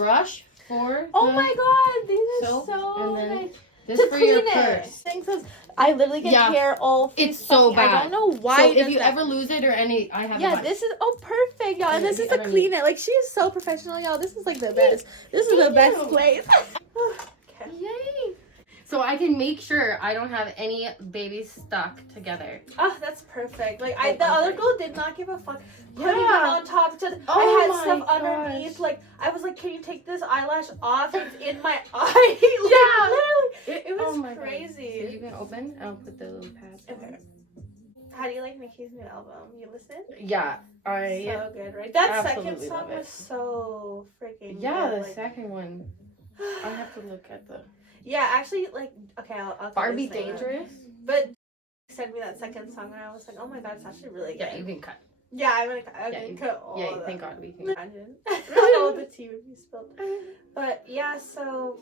brush for Oh the my god, these are soap, so and then nice. this To for clean your it. purse. Thanks, 'cause I literally get Yeah. hair all It's so fucking- I bad. don't know why. So it if does you that. ever lose it or any, I have a Yeah, bunch. this is perfect, y'all. And Yeah, this if is you to ever clean it. Like, she is so professional, y'all. This is like the best. This is the best you. place. Okay. Yay! So I can make sure I don't have any babies stuck together. Oh, that's perfect. Like, Oh, the other perfect. girl did not give a fuck. Putting it Yeah. on top to. Oh I had my stuff gosh. underneath. Like, I was like, can you take this eyelash off? It's in my eye. Like, Yeah. literally. It was Oh my God. crazy. So you can open. I'll put the little pads. Okay. How do you like Nicki's new album? You listen? Yeah, I. So good, right? That second absolutely song love it. was so freaking Yeah, good. the like, second one. I have to look at the yeah, actually, like, okay, I'll do Barbie this later. Dangerous. But sent me that second song, and I was like, oh my god, it's actually really good. Yeah, you can cut. Yeah, I'm gonna Yeah, cut all Yeah, of thank that. God we can. Imagine all the tea would be spilled. But yeah, so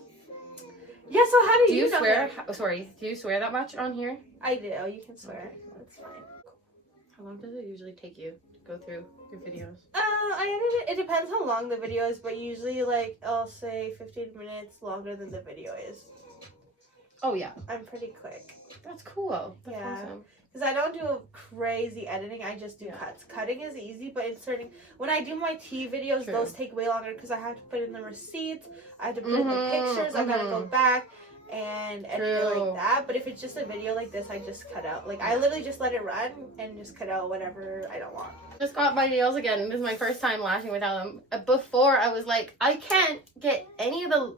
how Do you know swear? him? Sorry, do you swear that much on here? I do. You can swear. Okay. That's fine. How long does it usually take you to go through your videos? I edit it. It depends how long the video is, but usually, like, I'll say 15 minutes longer than the video is. Oh yeah, I'm pretty quick. that's cool. That's Yeah. awesome. Because I don't do crazy editing, I just do Yeah. cuts. Cutting is easy, but inserting, when I do my tea videos, True. those take way longer because I have to put in the receipts, I have to put in the Mhm, pictures, I gotta go mhm. back and edit it True. like that. But if it's just a video like this, I just cut out. Like, I literally just let it run and just cut out whatever I don't want. Just got my nails again. This is my first time lashing without them. Before I was like, I can't get any of the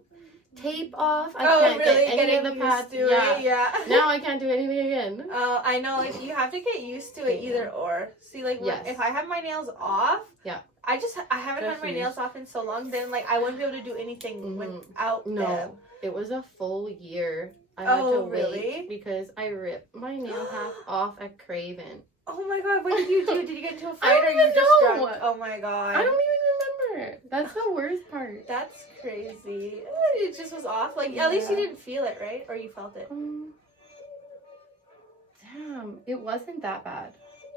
tape off. I can't get any of the pads. Yeah. Yeah. Now I can't do anything again. I know, like, you have to get used to it either or. See, like, when, Yes. if I have my nails off, Yeah. I haven't Good had for my you. nails off in so long, then, like, I wouldn't be able to do anything Mhm. without them. No, it was a full year. I had to wait really? because I ripped my nail half off at Craven. Oh my god, what did you do? Did you get into a I fight don't or you even just know. drunk? Oh my god. I don't even remember. That's the worst part. That's crazy. It just was off. Like, at least you Yeah. didn't feel it, right? Or you felt it? Damn, it wasn't that bad.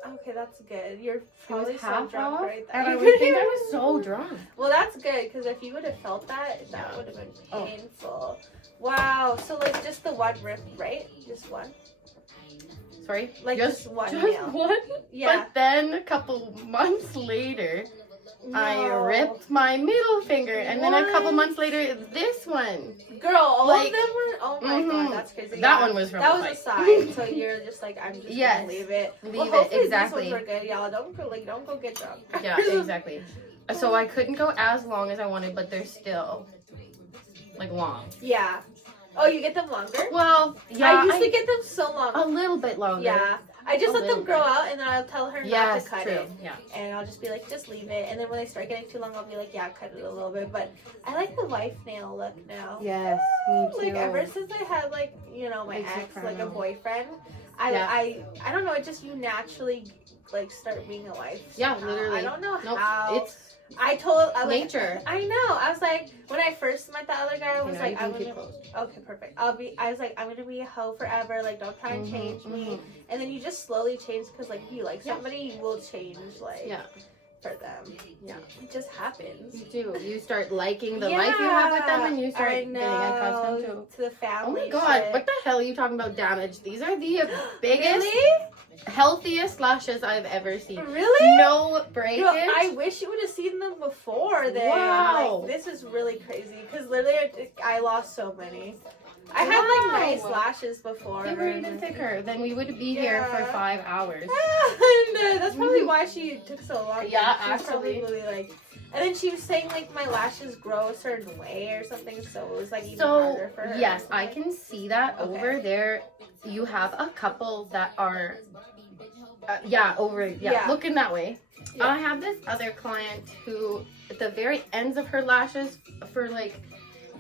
Okay, that's good. You're It probably was so half drunk off, right and I You would think couldn't I even- was so drunk. Well, that's good, because if you would have felt that, that Yeah. would have been Oh. painful. Wow. So, like, just the one rip, right? Just one? Sorry? Like, just one just nail. one? Yeah. But then a couple months later, I No. ripped my middle finger, and then a couple What? months later, this one. Girl, all Like- of them were. Oh my Mhm. god, that's crazy. That one was from That a was a fight. sign. So you're just like, I'm just Yes. gonna leave it. Leave well, it, hopefully exactly. These ones are good, y'all. Don't go get drunk. Yeah, exactly. So I couldn't go as long as I wanted, but they're still like long. Yeah. Oh, you get them longer? Well, yeah, I used to get them so long. a little bit longer. Yeah. I just A let them little grow bit. out, and then I'll tell her not Yes, to cut true. it. Yeah. And I'll just be like, just leave it. And then when they start getting too long, I'll be like, yeah, cut it a little bit. But I like the wife nail look now. Yes, me too. Like, ever since I had, like, you know, my Like ex, like a soprano. boyfriend, Yeah. I don't know, it just, you naturally, like, start being a wife. Yeah, somehow. literally. I don't know Nope, how. it's I nature. I know. I was like, when I first met the other guy, I was you know, like, you I'm can keep gonna, close. okay, perfect. I was like, I'm gonna be a hoe forever. Like, don't try and Mhm, change me. mhm. And then you just slowly change because, like, if you like Yeah. somebody, you will change, like, Yeah, for them. yeah. It just happens. You do. You start liking the life you have with them, and you start I getting accustomed know, to. to the Oh family. my god, shit. what the hell are you talking about damage? These are the biggest, Really? healthiest lashes I've ever seen. Really? No breakage. Girl, I wish you would have seen them before then. Wow. Like, this is really crazy because literally I lost so many. I had Wow. like nice lashes before. They were even thicker. Then we would be here for Yeah. 5 hours. And that's probably why she took so long. Yeah, She was probably actually. really like. And then she was saying like my lashes grow a certain way or something, so it was like even So, harder for her. yes, I can see that Okay. over there. You have a couple that are, Yeah. looking that way. Yeah. I have this other client who, at the very ends of her lashes, for like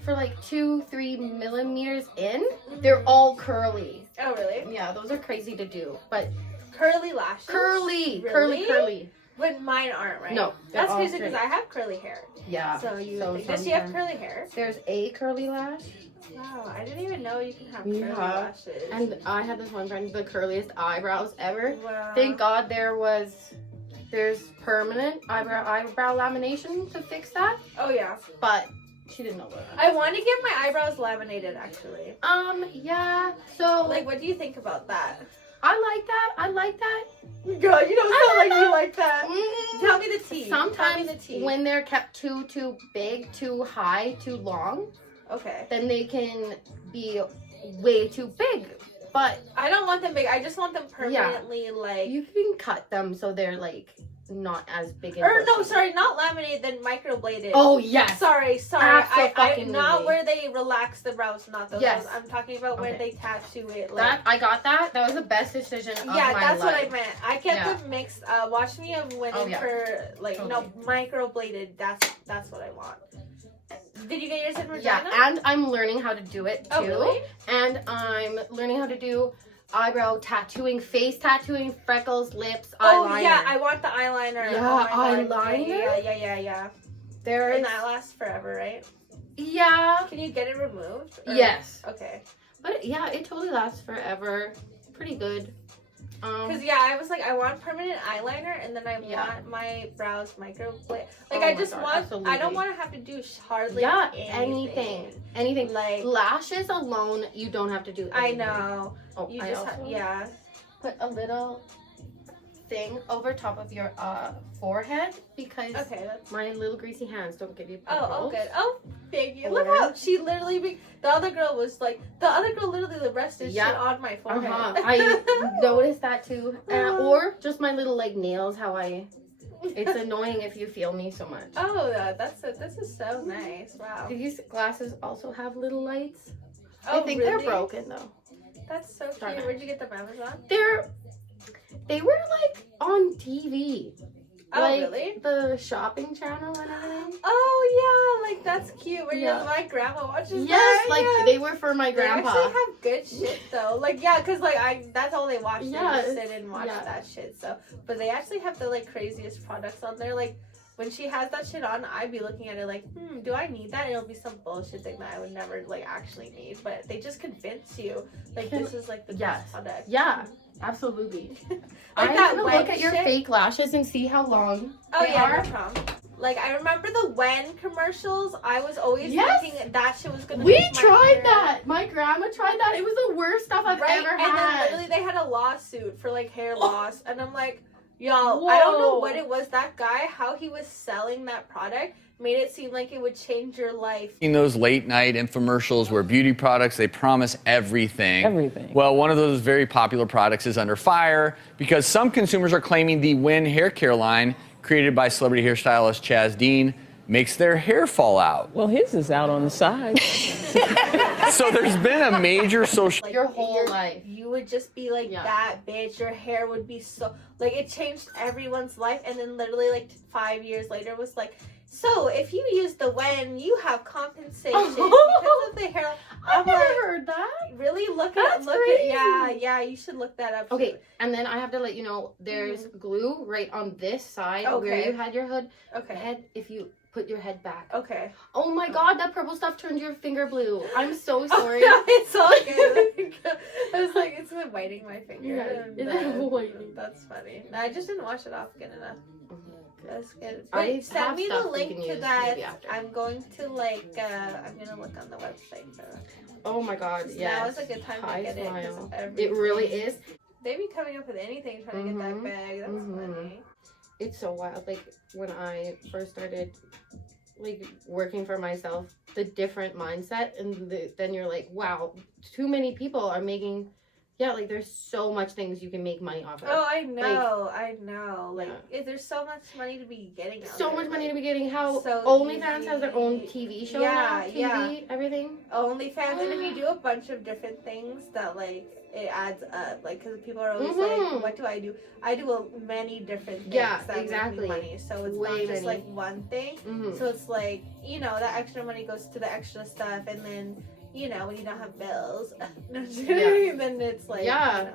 2-3 millimeters in, they're all curly. Oh really? Yeah, those are crazy to do, but Curly lashes. curly, Really? curly. But mine aren't, right? No, they're That's all crazy because straight. I have curly hair. Yeah. So you so would think. Does she have sometimes- curly hair? There's a curly lash, Wow, I didn't even know you can have You curly have- lashes. and I had this one friend, the curliest eyebrows ever. Wow. Thank God there's permanent eyebrow lamination to fix that. Oh yeah. But She didn't know about that. I want to get my eyebrows laminated, actually. Yeah. So, like, what do you think about that? I like that. Girl, you don't sound like you like that. Mm, Tell me the tea. sometimes Tell me the tea. when they're kept too big, too high, too long, Okay. then they can be way too big. But I don't want them big. I just want them permanently, like... you can cut them so they're, like, not as big and Or, no, bushy. sorry, not laminated, then microbladed. Oh, yes. Sorry. I not where they relax the brows, not those. Yes. I'm talking about where they tattoo it. Like, That I got that. That was the best decision of yeah, my that's life. what I meant. I kept them mixed. Watch Me went in for like Totally. microbladed. That's what I want. Did you get yours in Regina? Yeah, and I'm learning how to do it too. Oh, really? And I'm learning how to do eyebrow tattooing, face tattooing, freckles, lips, eyeliner. Oh yeah, I want the eyeliner. Yeah, oh, my God. eyeliner? Yeah. There's And that lasts forever, right? yeah. Can you get it removed? Or- Yes. Okay. But yeah, it totally lasts forever. Pretty good. Because I was like, I want permanent eyeliner, and then I want my brows microblade. Like, I just want. absolutely. I don't want to have to do hardly anything. Like Lashes alone, you don't have to do anything. I know. Oh, You I just also put a little thing over top of your forehead because Okay. That's. my little greasy hands don't give you Oh, pimples. good. Oh, thank you. Look how she literally. The other girl was like. The other girl literally the rest is shit on my forehead. I noticed that too. Or just my little like nails. How I. It's annoying if you feel me so much. Oh, this is so nice. Wow. These glasses also have little lights. Oh, I think really? they're broken though. That's so Darn cute. it. Where'd you get them, Amazon? They were like on TV. Oh, like, really? The shopping channel and everything. Oh yeah, like that's cute. When my grandma watches that. Like they were for my grandpa. They actually have good shit though. Like cause like that's all they watch. They just sit and watch that shit. So, but they actually have the like craziest products on there. Like when she has that shit on, I'd be looking at it like, do I need that? It'll be some bullshit thing that I would never like actually need. But they just convince you like this is like the best product. Yeah. Absolutely. Like I'm that gonna look at your fake lashes and see how long they are. No problem. Like I remember the Wen commercials. I was always thinking that shit was gonna. We tried that. My grandma tried that. It was the worst stuff I've ever had. And then literally they had a lawsuit for like hair loss, and I'm like, y'all, I don't know what it was. That guy, how he was selling that product, made it seem like it would change your life. In those late night infomercials where beauty products, they promise everything. Well, one of those very popular products is under fire because some consumers are claiming the Wen hair care line created by celebrity hairstylist Chaz Dean makes their hair fall out. Well, his is out on the side. So there's been a major social... Like, your whole life. You would just be like that bitch. Your hair would be so... Like, it changed everyone's life. And then literally, like, 5 years later was like, so, if you use the Wen, you have compensation because of the hair. I've never heard that. Really? Look That's at crazy. Yeah, you should look that up. Okay, and then I have to let you know there's glue right on this side where you had your head. If you put your head back. Okay. Oh my god, that purple stuff turned your finger blue. I'm so sorry. Oh, no, it's all good. I was like, it's been biting my finger. That's funny. No, I just didn't wash it off good enough. That's good. Wait, send me the link to that. I'm going to I'm gonna look on the website for that. Oh my god, yeah. Now is a good time to get it. It really is. They be coming up with anything trying to get that bag. That's funny. It's so wild. Like when I first started like working for myself, the different mindset, and then you're like, wow, too many people are making. Yeah, like there's so much things you can make money off of. Oh, I know. Like, there's so much money to be getting out so there. much money to be getting. How so OnlyFans has their own TV show now, everything. OnlyFans, and if you do a bunch of different things, that like it adds up. Like, because people are always like, what do? I do many different things that make me money. So it's not just like one thing. So it's like, you know, that extra money goes to the extra stuff, and then. You know, when you don't have bills, then it's like, you know,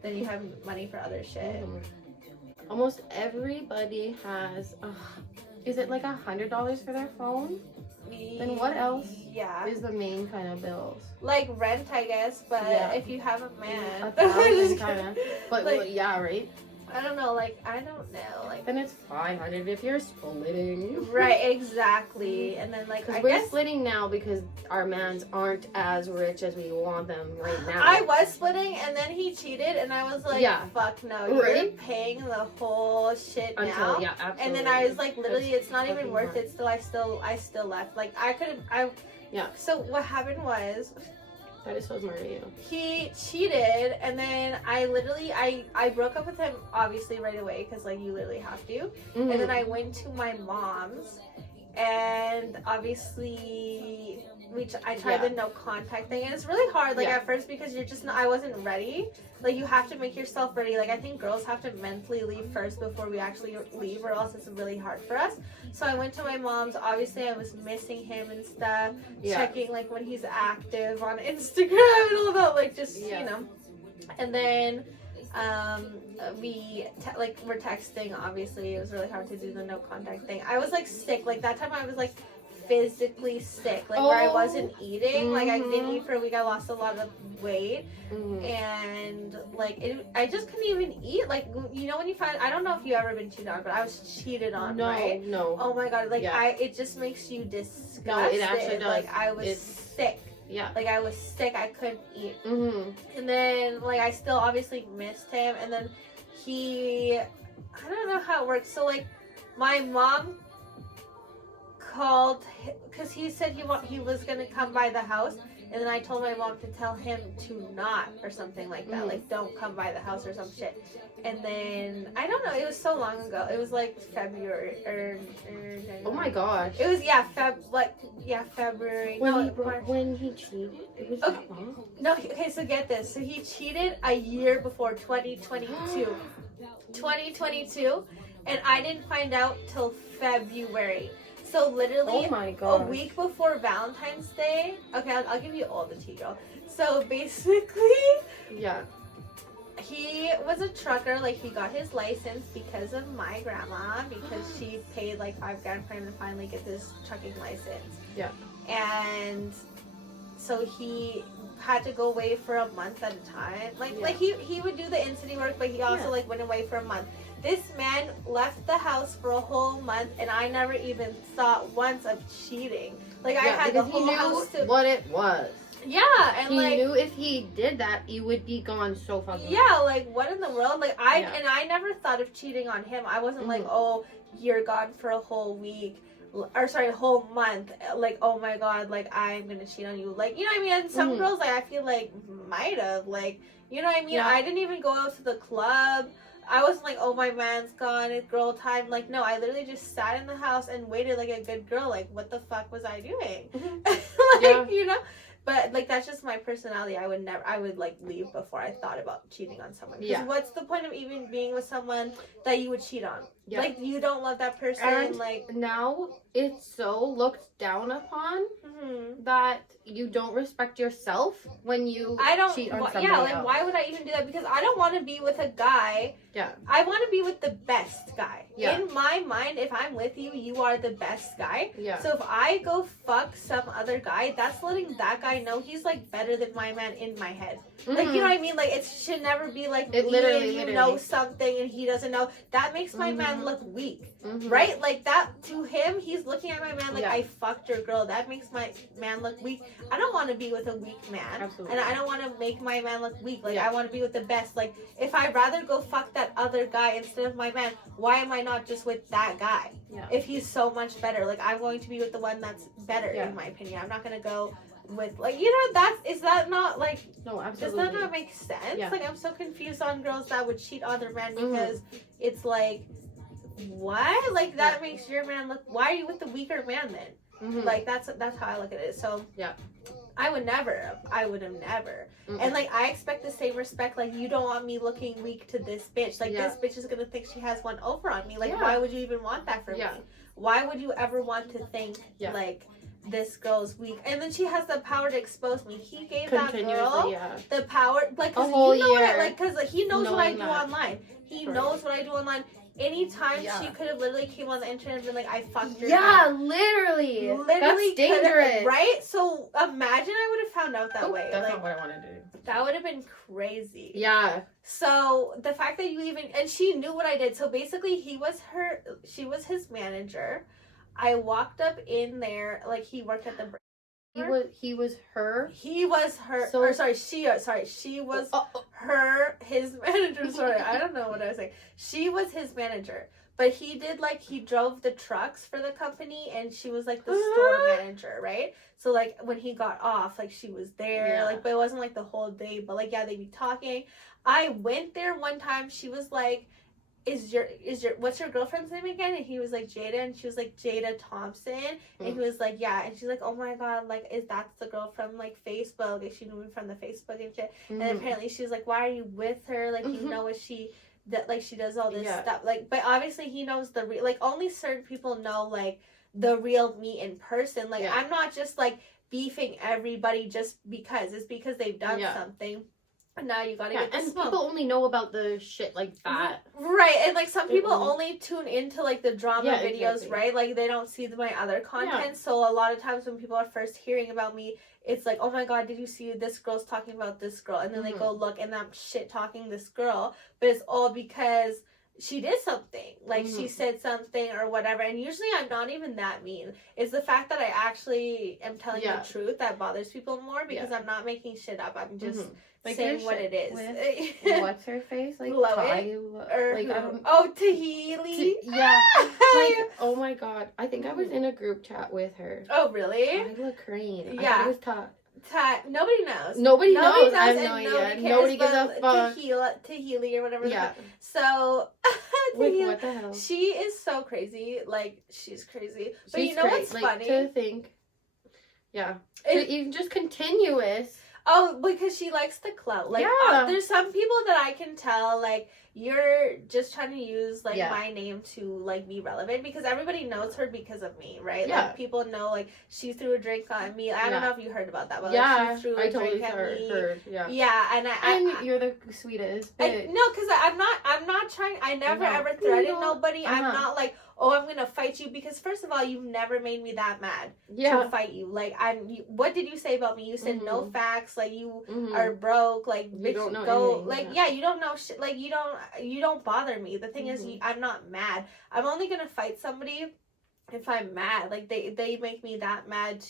then you have money for other shit. Almost everybody has, is it like $100 for their phone? Then what else is the main kind of bills? Like rent, I guess, but if you have a man. $1,000 kind of. But, like, well, yeah, right? I don't know, like, I don't know, like. Then it's 500 if you're splitting. Right, exactly. And then, like, we're splitting now because our mans aren't as rich as we want them right now. I was splitting, and then he cheated, and I was like, fuck no, you're paying the whole shit now. Yeah, absolutely. And then I was like, literally, it's not even worth it. Still, I still left. Like, So what happened was, I just was murder you. he cheated, and then I broke up with him obviously right away because like you literally have to. Mm-hmm. And then I went to my mom's, and obviously I tried the no contact thing, and it's really hard like at first because you're just not, I wasn't ready. Like you have to make yourself ready. Like I think girls have to mentally leave first before we actually leave, or else it's really hard for us. So I went to my mom's. Obviously I was missing him and stuff, checking like when he's active on Instagram and all that, like just you know. And then we're texting. Obviously it was really hard to do the no contact thing. I was like sick. Like that time I was like physically sick, like where I wasn't eating, like I didn't eat for a week. I lost a lot of weight, and like I just couldn't even eat. Like you know when you find, I don't know if you've ever been cheated on, but I was cheated on. Right? No. Oh my god, like it just makes you disgusted. No, it actually does. Like I was sick. Yeah. Like I was sick. I couldn't eat. And then like I still obviously missed him, and then I don't know how it works. So like my mom called because he said he was gonna come by the house, and then I told my mom to tell him to not, or something like that, like don't come by the house or some shit. And then I don't know, it was so long ago. It was like February or oh my gosh. It was February. When he cheated, it was that long? No, okay, so get this. So he cheated a year before 2022, and I didn't find out till February. So literally a week before Valentine's Day. Okay, I'll give you all the tea, girl. So basically, he was a trucker. Like he got his license because of my grandma, because she paid like $5,000 for him to finally get this trucking license. Yeah. And so he had to go away for a month at a time. Like he would do the in-city work, but he also like went away for a month. This man left the house for a whole month, and I never even thought once of cheating. Like I had the whole house to what it was. Yeah, and he knew if he did that, he would be gone so fucking. Yeah, like what in the world? Like I never thought of cheating on him. I wasn't like, oh, you're gone for a whole week. Or sorry, a whole month. Like, oh my god, like I'm gonna cheat on you. Like, you know what I mean? And some girls, like I feel like might have, like, you know what I mean? I didn't even go out to the club. I wasn't like, oh, my man's gone, it's girl time. Like, no, I literally just sat in the house and waited like a good girl. Like, what the fuck was I doing? You know? But, like, that's just my personality. I would, like, leave before I thought about cheating on someone. Because what's the point of even being with someone that you would cheat on? Yeah. Like, you don't love that person. And like, now it's so looked down upon that you don't respect yourself when you cheat on somebody else. Like, why would I even do that? Because I don't want to be with a guy. Yeah. I want to be with the best guy. Yeah. In my mind, if I'm with you, you are the best guy. Yeah. So if I go fuck some other guy, that's letting that guy know he's, like, better than my man in my head. Like, you know what I mean? Like, it should never be, like, you know something and he doesn't know. That makes my man look weak. Right? Like, that, to him, he's looking at my man like, I fucked your girl. That makes my man look weak. I don't want to be with a weak man. Absolutely. And I don't want to make my man look weak. Like, I want to be with the best. Like, if I'd rather go fuck that other guy instead of my man, why am I not just with that guy? Yeah. If he's so much better. Like, I'm going to be with the one that's better, in my opinion. I'm not going to go with, like, you know, is that not, like, no, absolutely. Does that not make sense? Yeah. Like, I'm so confused on girls that would cheat on their men because it's like, what? Like, that makes your man look, why are you with the weaker man then? Like, that's how I look at it. So, I would have never. And, like, I expect the same respect. Like, you don't want me looking weak to this bitch. Like, this bitch is gonna think she has one over on me. Like, why would you even want that from me? Why would you ever want to think, like, this girl's weak, and then she has the power to expose me. He gave that girl the power, like, cause you know what, like, cause he knows what I do online. He knows what I do online. Anytime she could have literally came on the internet and been like, I fucked your dad. Literally. That's dangerous. Right? So imagine I would have found out that way. That's like, not what I want to do. That would have been crazy. Yeah. So the fact that you even, and she knew what I did. So basically she was his manager. I walked up in there, like, he worked at the He was her. She was his manager. Sorry, I don't know what I was saying. She was his manager, but he drove the trucks for the company, and she was like the store manager, right? So like when he got off, like she was there, like, but it wasn't like the whole day, but like they'd be talking. I went there one time. She was like, what's your girlfriend's name again? And he was like, Jada, and she was like, Jada Thompson, and he was like, yeah, and she's like, oh my god, like, that's the girl from like Facebook, like she knew me from the Facebook and shit, and apparently she was like, why are you with her, like, you know what she that, like, she does all this stuff, like, but obviously he knows the real, like, only certain people know like the real me in person, like, I'm not just like beefing everybody just because it's because they've done something. Now you gotta get the and smoke. People only know about the shit like that, right? And like some people only tune into like the drama videos, right? Like they don't see my other content. So a lot of times when people are first hearing about me, it's like, oh my god, did you see this girl's talking about this girl? And then they go look and I'm shit talking this girl, but it's all because she did something, like she said something or whatever. And usually I'm not even that mean. It's the fact that I actually am telling the truth that bothers people more, because I'm not making shit up. I'm just like saying what it is. What's her face? Like Tahili? Like, oh my god. I think I was in a group chat with her. Oh really? Tyler Crane. Yeah. I thought it was nobody knows. Nobody knows. I have no idea. Nobody gives a fuck. Tahili or whatever. Yeah. So Tahili, what the hell? She is so crazy. Like, she's crazy. But you know what's funny? To think. Yeah. Even just continuous. Oh, because she likes the clout. Like, there's some people that I can tell, like, you're just trying to use, like, my name to, like, be relevant. Because everybody knows her because of me, right? Yeah. Like, people know, like, she threw a drink on me. I don't know if you heard about that, but, like, she threw a drink at me. Heard. Yeah, and and you're the sweetest. No, because I'm not trying, I never ever threatened nobody. I'm not, like, oh, I'm gonna fight you, because first of all, you've never made me that mad to fight you. Like, what did you say about me? You said no facts, like, you are broke, like, bitch, don't know go anything, like, you don't know shit, like, you don't bother me. The thing is, I'm not mad. I'm only gonna fight somebody if I'm mad. Like, they make me that mad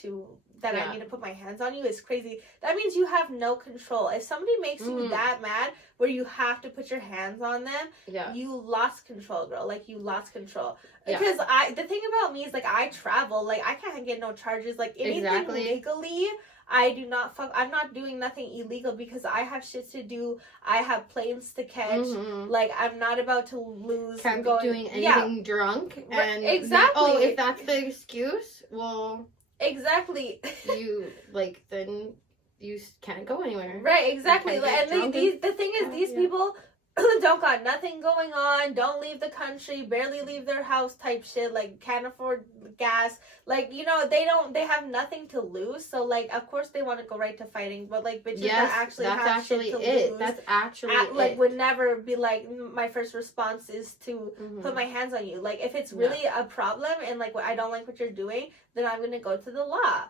that I need to put my hands on you is crazy. That means you have no control. If somebody makes you that mad where you have to put your hands on them, you lost control, girl. Like, you lost control. Because the thing about me is, like, I travel. Like, I can't get no charges. Like, anything legally, I'm not doing nothing illegal, because I have shit to do. I have planes to catch. Like, I'm not about to lose. Can't be doing anything drunk. And exactly. If that's the excuse, well... Exactly. Then you can't go anywhere. Right, exactly. And the thing is, these people don't got nothing going on, don't leave the country, barely leave their house type shit, like, can't afford gas. Like, you know, they have nothing to lose. So, like, of course they want to go right to fighting, but, like, bitches that actually have shit to lose. That's actually it. Like, would never be like, my first response is to put my hands on you. Like, if it's really a problem and, like, I don't like what you're doing, then I'm going to go to the law.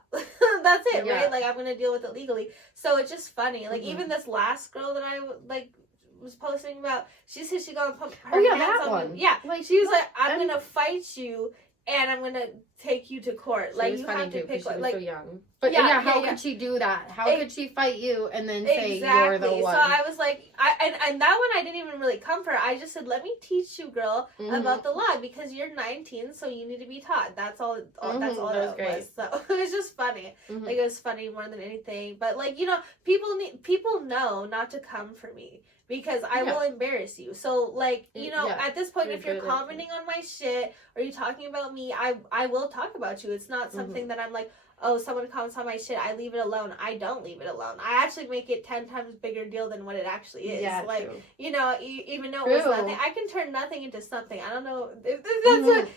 That's it, right? Like, I'm going to deal with it legally. So it's just funny. Like, even this last girl that I, like, was posting about, she said she gonna put her hands on one. me. Yeah, like, she was like, I'm gonna fight you and I'm gonna take you to court. Like, you have to pick one. Like, so young. But how could she do that? How could she fight you and then say you're the one? So I was like, and that one I didn't even really come for. I just said, let me teach you, girl, about the law, because you're 19, so you need to be taught. That's all. That's all that was. So it was just funny. Like, it was funny more than anything. But, like, you know, people know not to come for me, because I will embarrass you. So, like, you know, at this point, if you're commenting on my shit or you're talking about me, I will still talk about you. It's not something that I'm like, oh, someone comments on my shit, I leave it alone. I don't leave it alone. I actually make it 10 times bigger deal than what it actually is. Yeah, like, true. you know, even though it was nothing, I can turn nothing into something. I don't know if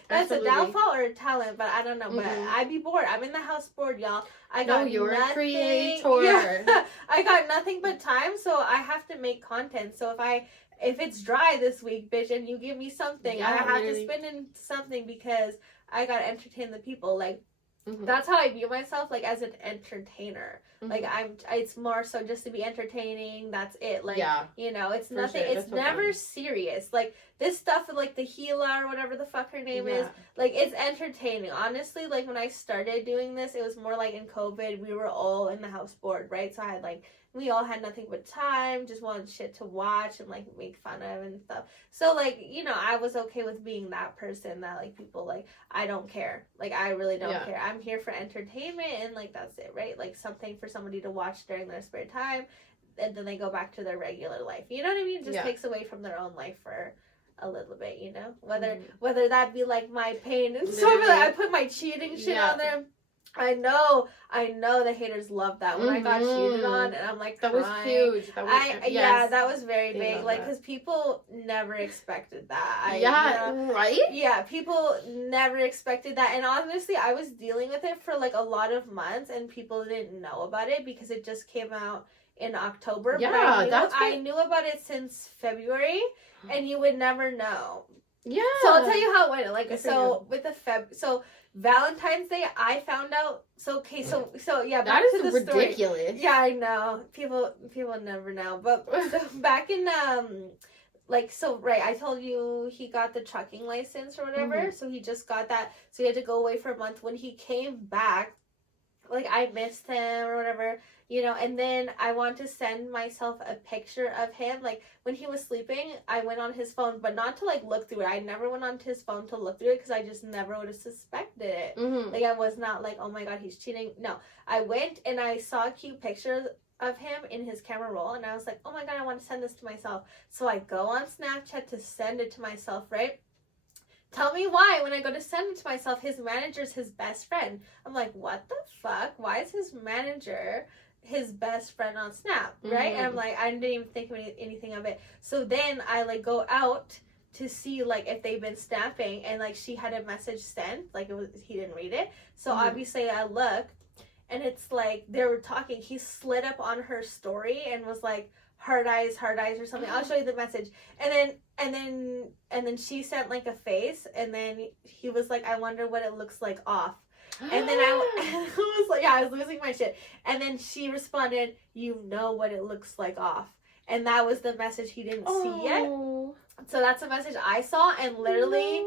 that's a downfall or a talent, but I don't know. But I'd be bored. I'm in the house bored, y'all. I got you're nothing. A creator. Yeah, I got nothing but time, so I have to make content. So if it's dry this week, bitch, and you give me something, I have to spend in something because I gotta entertain the people. Like, that's how I view myself, like, as an entertainer. Like, it's more so just to be entertaining. That's it. Like, you know, it's nothing. Sure. It's never serious. Like, this stuff with, like, the Gila or whatever the fuck her name is, like, it's entertaining. Honestly, like, when I started doing this, it was more like in COVID, we were all in the house bored, right? So I had, like, we all had nothing but time, just wanted shit to watch and, like, make fun of and stuff. So, like, you know, I was okay with being that person that, like, people, like, I don't care. Like, I really don't care. I'm here for entertainment and, like, that's it, right? Like, something for somebody to watch during their spare time and then they go back to their regular life. You know what I mean? It just takes away from their own life for a little bit, you know? Whether that be, like, my pain and stuff. Like, I put my cheating shit on there. I know the haters love that when I got cheated on, and I'm like, that was huge. That was, that was very big. Like, because people never expected that. Right? Yeah, people never expected that, and honestly, I was dealing with it for like a lot of months, and people didn't know about it because it just came out in October. Yeah, but I knew about it since February, and you would never know. Yeah. So I'll tell you how it went. Like, so with the Valentine's Day, I found out. So yeah, back that is to the ridiculous. Story. Yeah, I know. People never know. But so back in I told you he got the trucking license or whatever. So he just got that. So he had to go away for a month. When he came back, like, I missed him or whatever, you know, and then I want to send myself a picture of him. Like, when he was sleeping, I went on his phone, but not to, like, look through it. I never went onto his phone to look through it because I just never would have suspected it. Like, I was not like, oh my God, he's cheating. No, I went and I saw cute pictures of him in his camera roll, and I was like, oh my God, I want to send this to myself. So I go on Snapchat to send it to myself, right? Tell me why, when I go to send it to myself, his manager's his best friend. I'm like, what the fuck? Why is his manager his best friend on Snap, right? And I'm like, I didn't even think of anything of it. So then I, like, go out to see, like, if they've been snapping, and, like, she had a message sent, like, he didn't read it. So obviously I look, and it's like they were talking. He slid up on her story and was like, heart eyes or something. I'll show you the message. And then she sent, like, a face, and then he was like, I wonder what it looks like off. And then I was like, I was losing my shit. And then she responded, you know what it looks like off. And that was the message he didn't see yet. So that's a message I saw, and literally,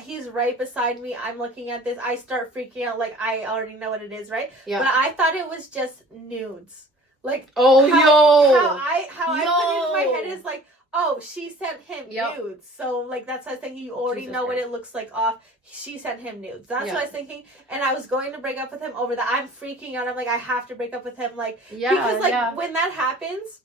he's right beside me. I'm looking at this. I start freaking out, like, I already know what it is, right? Yeah. But I thought it was just nudes. Like, how I put it in my head is like, oh, she sent him nudes. So, like, that's what I was thinking. You already know what it looks like off. She sent him nudes. That's what I was thinking. And I was going to break up with him over that. I'm freaking out. I'm like, I have to break up with him. Like, because, like, when that happens,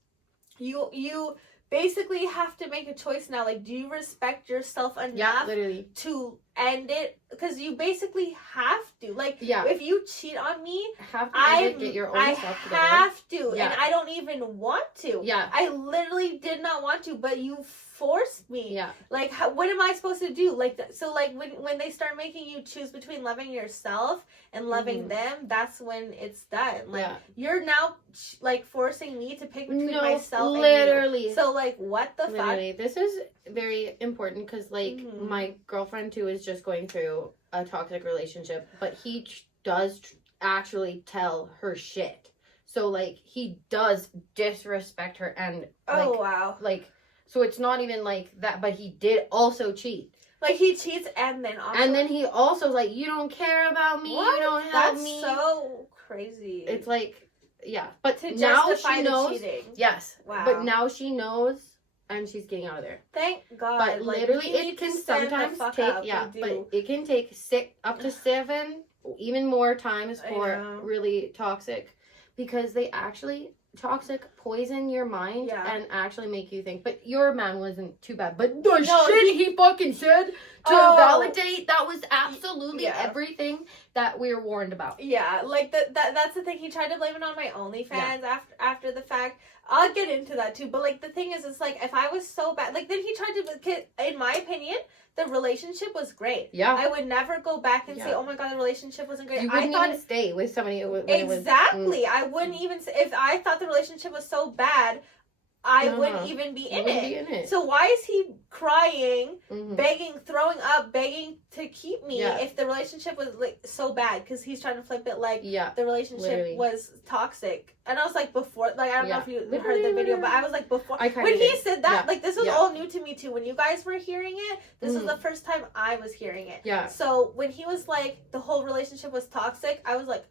you basically have to make a choice now. Like, do you respect yourself enough to end it? Because you basically have to. Like, if you cheat on me, I have to. And I don't even want to. I literally did not want to, but you forced me. Like, what am I supposed to do? Like, so, like, when they start making you choose between loving yourself and loving them, that's when it's done. Like, you're now, like, forcing me to pick between myself and you. So, like, what the fuck? This is very important because, like, my girlfriend, too, is just going through a toxic relationship, but he does actually tell her shit. So, like, he does disrespect her, and like, so it's not even like that, but he did also cheat. Like, he cheats and then he also, like, you don't care about me, you don't help me. That's so crazy. It's like, but to now she knows. Cheating. Yes. Wow. But now she knows, and she's getting out of there. Thank God. But like, literally, it can sometimes take but it can take up to 7, even more times for really toxic, because they actually toxic poison your mind Yeah. and actually make you think. But your man wasn't too bad. But the shit he fucking said to validate, that was absolutely everything that we were warned about. Yeah, like that's the thing. He tried to blame it on my OnlyFans after the fact. I'll get into that too. But like the thing is, it's like if I was so bad, like then he tried to. In my opinion, the relationship was great. Yeah, I would never go back and say, "Oh my god, the relationship wasn't great." You wouldn't even stay with somebody. Exactly, I wouldn't even. If I thought the relationship was so bad, I wouldn't even be in it. So why is he crying, begging, throwing up, begging to keep me if the relationship was like so bad? Because he's trying to flip it like the relationship was toxic. And I was like, before, like, I don't know if you heard the video, but I was like, before, when he said that, like, this was all new to me too. When you guys were hearing it, this was the first time I was hearing it. Yeah. So when he was like, the whole relationship was toxic, I was like,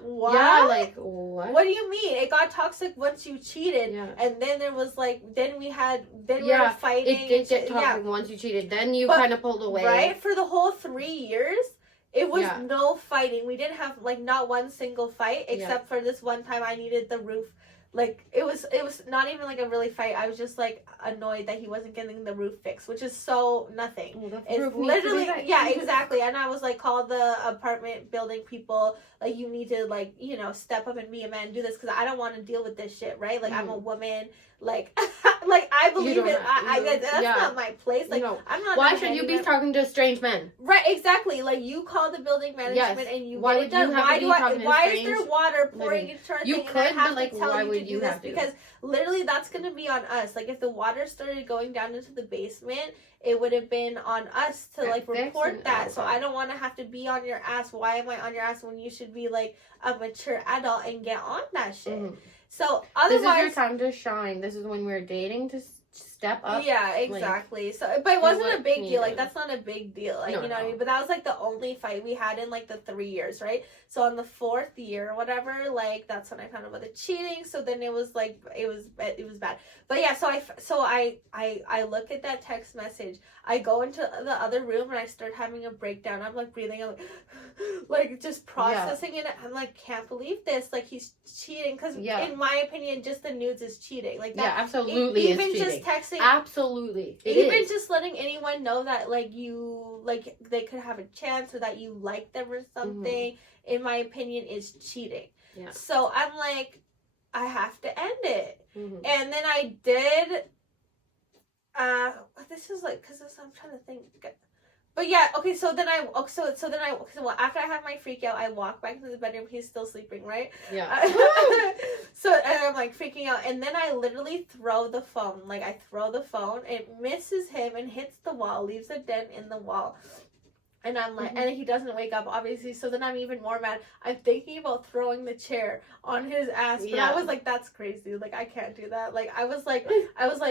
what? Yeah, like, what? What do you mean? It got toxic once you cheated, and then there was like, then we were fighting. It did get toxic once you cheated. Then you kind of pulled away. Right? For the whole 3 years, it was no fighting. We didn't have like not one single fight except for this one time I needed the roof. Like it was not even like a really fight. I was just like annoyed that he wasn't getting the roof fixed, which is so nothing. Well, it's literally exactly. And I was like, call the apartment building people. Like you need to like step up and be a man and do this because I don't want to deal with this shit. Right? Like I'm a woman. Like like I believe it. That's not my place. Like I'm not. Why should you be talking to strange men? Right? Exactly. Like you call the building management and you get it done. Why is there water pouring into our thing? And I have to tell you to do this because literally that's gonna be on us. Like if the water started going down into the basement, it would have been on us to like report that. So I don't want to have to be on your ass. Why am I on your ass when you should be like a mature adult and get on that shit? So otherwise, this is your time to shine. This is when we're dating to step up. Yeah, exactly. Like, so, but it wasn't a big deal. Like that's not a big deal. Like you know what I mean. But that was like the only fight we had in like the 3 years, right? So on the 4th year or whatever, like that's when I found out about the cheating. So then it was like it was bad. But yeah, so I look at that text message. I go into the other room and I start having a breakdown. I'm like breathing. I'm like just processing it. I'm like, can't believe this. Like he's cheating because in my opinion, just the nudes is cheating. Like that, absolutely. Even just texting, absolutely. Even just letting anyone know that like you like they could have a chance or that you like them or something. In my opinion, is cheating. Yeah. So I'm like, I have to end it. And then I did. This is like because I'm trying to think. But yeah, okay. So then after I have my freak out, I walk back into the bedroom. He's still sleeping, right? Yeah. So and I'm like freaking out, and then I literally throw the phone. Like I throw the phone, it misses him and hits the wall, leaves a dent in the wall. And I'm like, and he doesn't wake up, obviously. So then I'm even more mad. I'm thinking about throwing the chair on his ass, but I was like, that's crazy. Like, I can't do that. Like, I was like,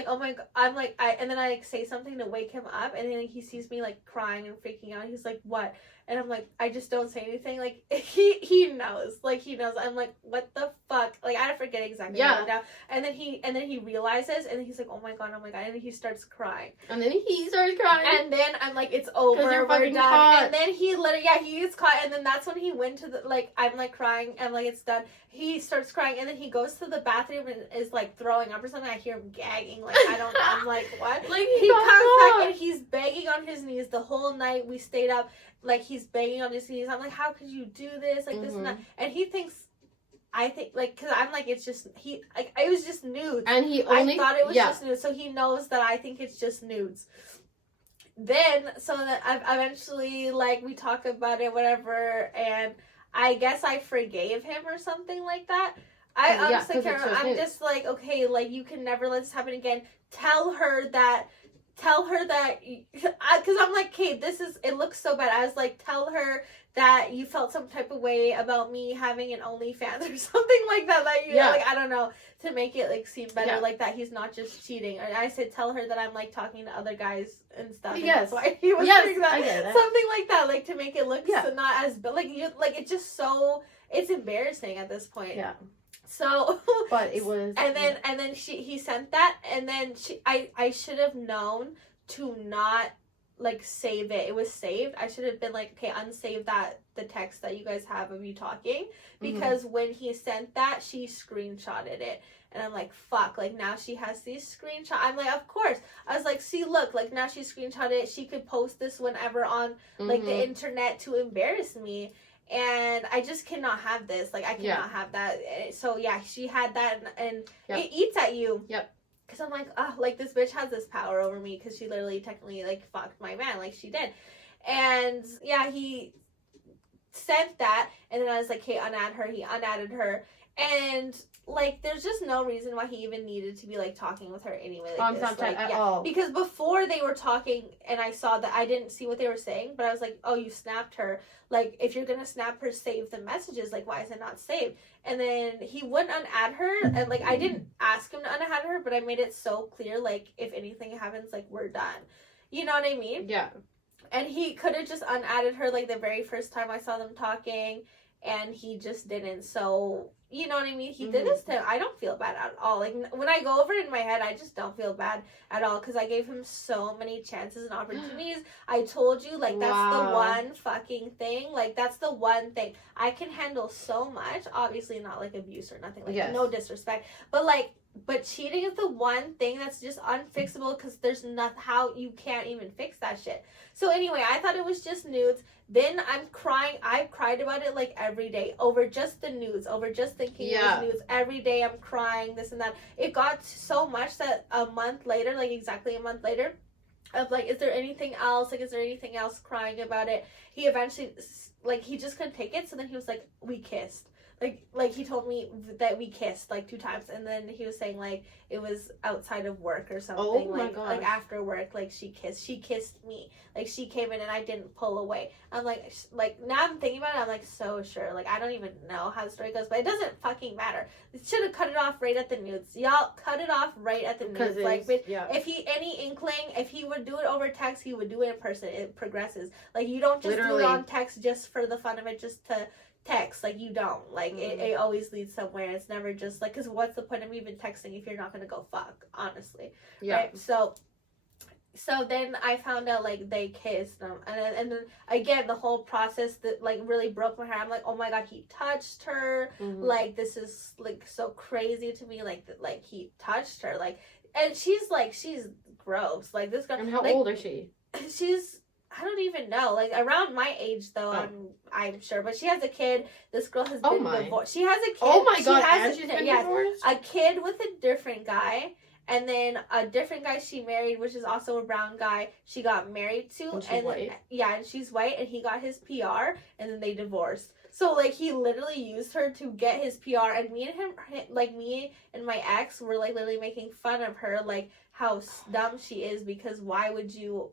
oh my god. I'm like, and then I like say something to wake him up, and then he sees me like crying and freaking out. He's like, what? And I'm like, I just don't say anything. Like, he knows. Like, he knows. I'm like, what the fuck? Like, I forget exactly what now. And then he realizes, and he's like, oh my god. And then he starts crying. And then he starts crying. And then I'm like, it's over. We're done. Caught. And then he literally, he gets caught. And then that's when he went to the, like, I'm like crying. I'm like, it's done. He starts crying. And then he goes to the bathroom and is like throwing up or something. I hear him gagging. Like, I don't know. I'm like, what? Like, he comes back and he's begging on his knees the whole night. We stayed up. Like, he's begging on his knees. I'm like, how could you do this? Like, this and that. And he thinks, I think, like, because I'm like, it's just, like, it was just nudes. And I thought it was just nudes. So he knows that I think it's just nudes. Then, so that eventually, like, we talk about it, whatever, and I guess I forgave him or something like that. I honestly can't remember. I'm just like, okay, like, you can never let this happen again. Tell her that, because I'm like, Kate, it looks so bad. I was like, tell her that you felt some type of way about me having an OnlyFans or something like that. Like, you know, like, I don't know, to make it, like, seem better, like, that he's not just cheating. And I said, tell her that I'm, like, talking to other guys and stuff. And that's why he was doing that. I get it. Something like that, like, to make it look so not as, but, like, it's just so, it's embarrassing at this point. Yeah. So, but it was, and then he sent that, and then I should have known to not, like save it. It was saved. I should have been like, okay, unsave the text that you guys have of you talking, because when he sent that, she screenshotted it. And I'm like, fuck, like now she has these screenshots. I'm like, of course. I was like, see, look, like now she screenshotted it. She could post this whenever on like the internet to embarrass me. And I just cannot have this. Like, I cannot have that. So yeah, she had that, and it eats at you. Yep. Because I'm like, oh, like this bitch has this power over me, because she literally technically like fucked my man, like she did. And yeah, he sent that, and then I was like, hey, unadd her. He unadded her. And like, there's just no reason why he even needed to be like talking with her anyway. Like, on Snapchat like, at all. Because before they were talking, and I saw that, I didn't see what they were saying, but I was like, oh, you snapped her. Like, if you're gonna snap her, save the messages. Like, why is it not saved? And then he wouldn't unadd her, and like, I didn't ask him to unadd her, but I made it so clear, like, if anything happens, like, we're done. You know what I mean? Yeah. And he could have just unadded her like the very first time I saw them talking, and he just didn't. So, you know what I mean? He did this to him. I don't feel bad at all. Like, when I go over it in my head, I just don't feel bad at all, because I gave him so many chances and opportunities. I told you, like, that's the one fucking thing. Like, that's the one thing. I can handle so much. Obviously not, like, abuse or nothing. Like, no disrespect. But, like, but cheating is the one thing that's just unfixable, because there's not how you can't even fix that shit. So anyway, I thought it was just nudes. Then I'm crying. I've cried about it like every day over just the nudes, over just thinking it was nudes. Every day I'm crying, this and that. It got so much that a month later, like exactly a month later, of like, is there anything else? Like, is there anything else, crying about it? He eventually, like, he just couldn't take it. So then he was like, we kissed. Like he told me that we kissed like 2 times, and then he was saying like it was outside of work or something. Oh my like gosh. Like after work, like she kissed me, like she came in and I didn't pull away. I'm like now I'm thinking about it, I'm like so sure, like I don't even know how the story goes, but it doesn't fucking matter. It should have cut it off right at the nudes. Y'all cut it off right at the nudes. Like if he any inkling, if he would do it over text, he would do it in person. It progresses. Like you don't just do it on text just for the fun of it, just to text. Like you don't, like it always leads somewhere. It's never just like, because what's the point of even texting if you're not gonna go fuck, honestly? Right? So then I found out like they kissed, and then again the whole process that like really broke my heart. I'm like, oh my god, he touched her. Like this is like so crazy to me. Like he touched her. Like, and she's gross. Like this girl. And how like, old is she? She's, I don't even know. Like around my age though, I'm sure. But she has a kid. This girl has been divorced. She has a kid. Oh my god, and she's been divorced? A kid with a different guy. And then a different guy she married, which is also a brown guy, she got married to. And she's white? Yeah, and she's white, and he got his PR, and then they divorced. So, like, he literally used her to get his PR, and me and my ex were, like, literally making fun of her, like, how dumb she is, because why would you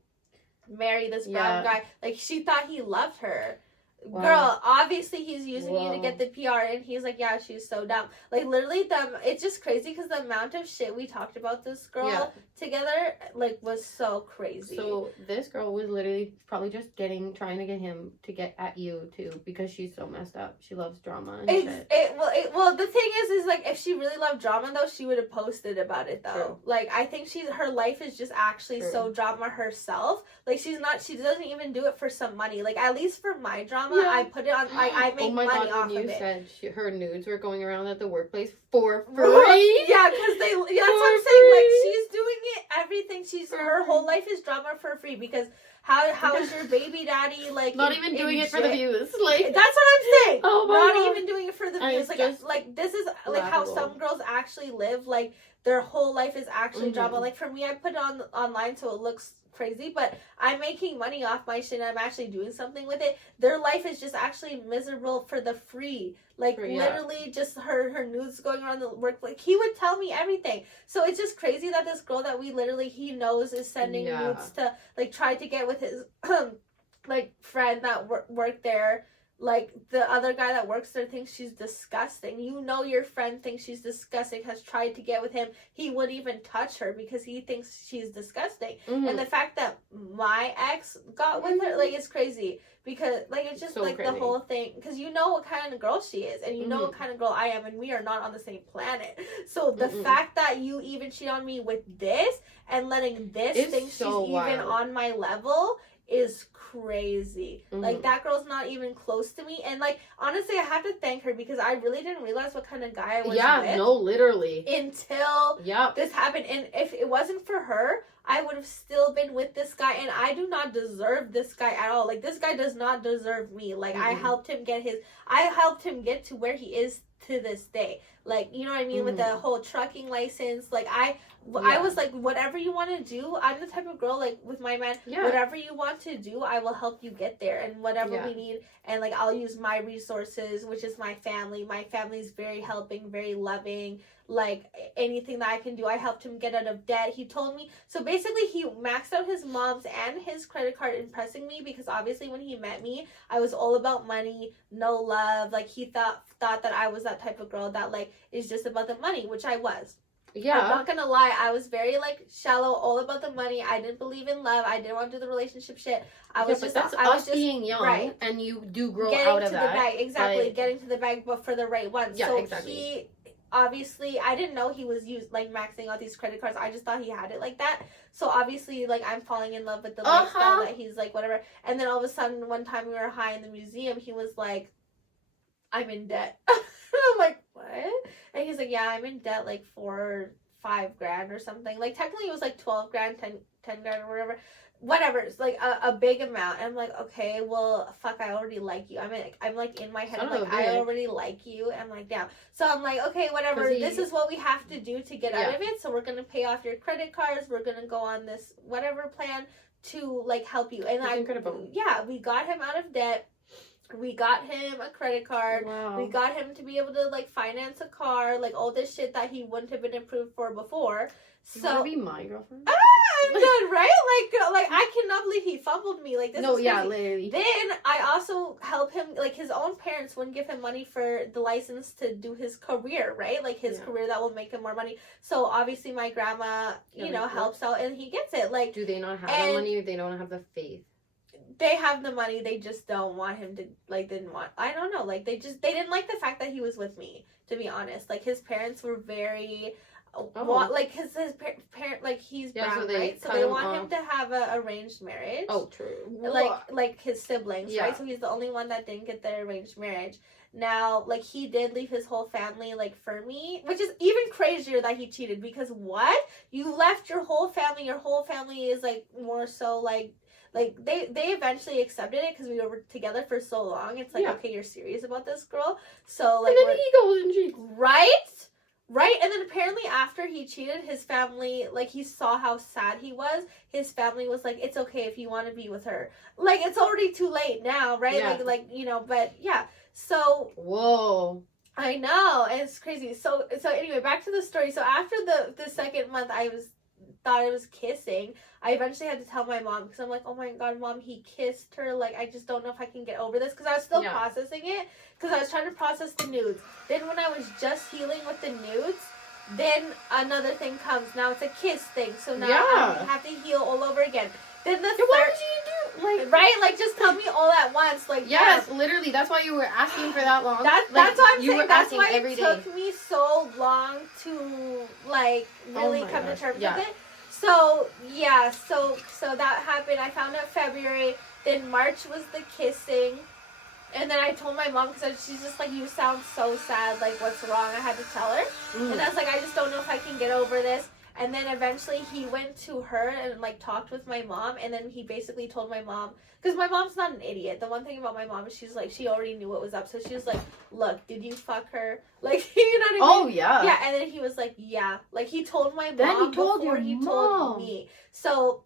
marry this brown guy? Like, she thought he loved her. Wow. Girl, obviously he's using you to get the PR, and he's like, yeah, she's so dumb. Like, literally, it's just crazy, because the amount of shit we talked about this girl together, like, was so crazy. So, this girl was literally probably just trying to get him to get at you, too, because she's so messed up. She loves drama and shit. Well, the thing is, like, if she really loved drama, though, she would have posted about it, though. True. Like, I think her life is just actually so drama herself. Like, she doesn't even do it for some money. Like, at least for my drama, I put it on, I make money off of it. Oh my god, when you said her nudes were going around at the workplace for free? Yeah, because that's what I'm saying. Like, she's doing it, everything. Her whole life is drama for free, because how is your baby daddy, like, not even doing it for the views? Like, that's what I'm saying. Oh my not god. even doing it for the views. Like this is like how some girls actually live. Like, their whole life is actually drama. Like, for me, I put it online so it looks crazy, but I'm making money off my shit, and I'm actually doing something with it. Their life is just actually miserable for the free. Like, literally just her nudes going around the work. Like, he would tell me everything. So it's just crazy that this girl that he knows is sending nudes to, like, try to get with his like friend that worked there, like the other guy that works there thinks she's disgusting. You know your friend thinks she's disgusting, has tried to get with him. He wouldn't even touch her because he thinks she's disgusting. And the fact that my ex got with her, like, it's crazy. Because, like, it's just, so like, crazy. The whole thing. Because you know what kind of girl she is. And you know what kind of girl I am. And we are not on the same planet. So the fact that you even cheat on me with this and letting this think so she's wild. Even on my level is crazy. Like, that girl's not even close to me. And, like, honestly, I have to thank her because I really didn't realize what kind of guy I was with. Yeah, no, literally. Until this happened. And if it wasn't for her, I would have still been with this guy. And I do not deserve this guy at all. Like, this guy does not deserve me. Like, I helped him get to where he is to this day. Like, you know what I mean? With the whole trucking license. Like, I was like, whatever you want to do, I'm the type of girl, like, with my man, whatever you want to do, I will help you get there. And whatever we need, and, like, I'll use my resources, which is my family. My family's very helping, very loving. Like, anything that I can do, I helped him get out of debt. He told me, so basically he maxed out his mom's and his credit card impressing me, because obviously when he met me, I was all about money, no love. Like, he thought that I was that type of girl that, like, is just about the money, which I was. Yeah. I'm not gonna lie, I was very, like, shallow, all about the money. I didn't believe in love. I didn't want to do the relationship shit. I was just being young, and you do grow getting out of to that. The bag, exactly, getting to the bag, but for the right one. Yeah, so exactly. Obviously, I didn't know he was maxing out these credit cards. I just thought he had it like that. So obviously, like, I'm falling in love with the lifestyle that he's like, whatever. And then all of a sudden, one time we were high in the museum, he was like, I'm in debt. I'm like, what? And he's like, yeah, I'm in debt like 4 or 5 grand or something. Like, technically it was like 12 grand, 10 grand or whatever. It's like a big amount. And I'm like, okay, well, fuck, I already like you. I'm like in my head, I'm like, I already like you. And I'm like, damn. So I'm like, okay, whatever. This is what we have to do to get out of it. So we're going to pay off your credit cards. We're going to go on this whatever plan to, like, help you. And we got him out of debt. We got him a credit card. Wow. We got him to be able to, like, finance a car, like, all this shit that he wouldn't have been approved for before. So, you want to be my girlfriend? I'm done, right? Like I cannot believe he fumbled me. Like, this is crazy. Literally. Then I also help him, like, his own parents wouldn't give him money for the license to do his career, right? Like, his career that will make him more money. So obviously my grandma, you know, helps out and he gets it. Like, do they not have the money, or they don't have the faith? They have the money, they just don't want him to, like, I don't know, like, they didn't like the fact that he was with me, to be honest. Like, his parents were very, like, his parent, like, he's brown, so right? So they want him to have a arranged marriage. Oh, true. Like his siblings, right? So he's the only one that didn't get the arranged marriage. Now, like, he did leave his whole family, like, for me, which is even crazier that he cheated, because what? You left your whole family is, like, more so, like, they eventually accepted it because we were together for so long. It's like, okay, you're serious about this girl. So, like, and then he goes and cheats. Right? And then apparently after he cheated, his family, like, he saw how sad he was. His family was like, it's okay if you want to be with her. Like, it's already too late now, right? Yeah. Like, you know, but yeah. So. Whoa. I know. And it's crazy. So anyway, back to the story. So after the second month, thought I was kissing. I eventually had to tell my mom, because I'm like, oh my god, Mom, he kissed her. Like, I just don't know if I can get over this, because I was still processing it, because I was trying to process the nudes. Then when I was just healing with the nudes, then another thing comes. Now it's a kiss thing, so now I have to heal all over again. Then the what did you do? Like, right? Like, just tell me all at once. Like, yes, literally. That's why you were asking for that long. That's what I'm saying. That's why it took me so long to, like, really come to terms with it. So, yeah, so that happened. I found out February. Then March was the kissing. And then I told my mom, because she's just like, you sound so sad. Like, what's wrong? I had to tell her. And I was like, I just don't know if I can get over this. And then eventually he went to her and, like, talked with my mom. And then he basically told my mom, because my mom's not an idiot. The one thing about my mom is she's like, she already knew what was up. So she was like, look, did you fuck her? Like, you know what I mean? Oh, yeah. Yeah, and then he was like, yeah. Like, he told my mom before he told me. So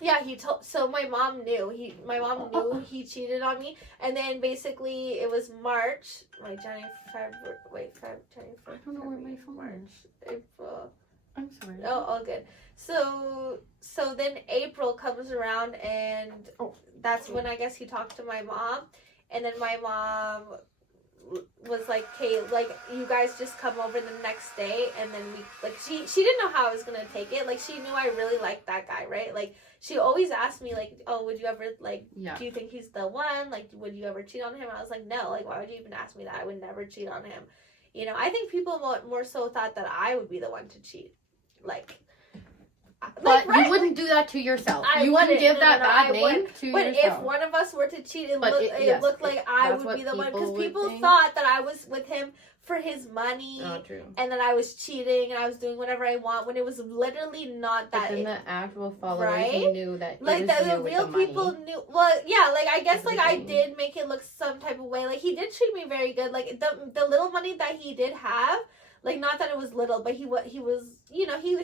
yeah, so my mom knew. My mom knew he cheated on me. And then basically it was March. January, February, January, I don't know where my phone March, April. I'm sorry. Oh, all good. So then April comes around, and that's when I guess he talked to my mom. And then my mom was like, "Okay, like you guys just come over the next day," and then we like she didn't know how I was gonna take it. Like she knew I really liked that guy, right? Like she always asked me like, "Oh, would you ever like? Do you think he's the one? Like, would you ever cheat on him?" And I was like, "No. Like, why would you even ask me that? I would never cheat on him." You know, I think people more so thought that I would be the one to cheat, like. But right? You wouldn't do that to yourself. You wouldn't give that bad name to yourself. But if one of us were to cheat, it looked like I would be the one. Because people thought that I was with him for his money. Oh, true. And that I was cheating and I was doing whatever I want when it was literally not that. But then the actual followers knew that like the real people knew. Well, yeah, like I guess like I did make it look some type of way. Like he did treat me very good. Like the little money that he did have. Like, not that it was little, but he was, you know, he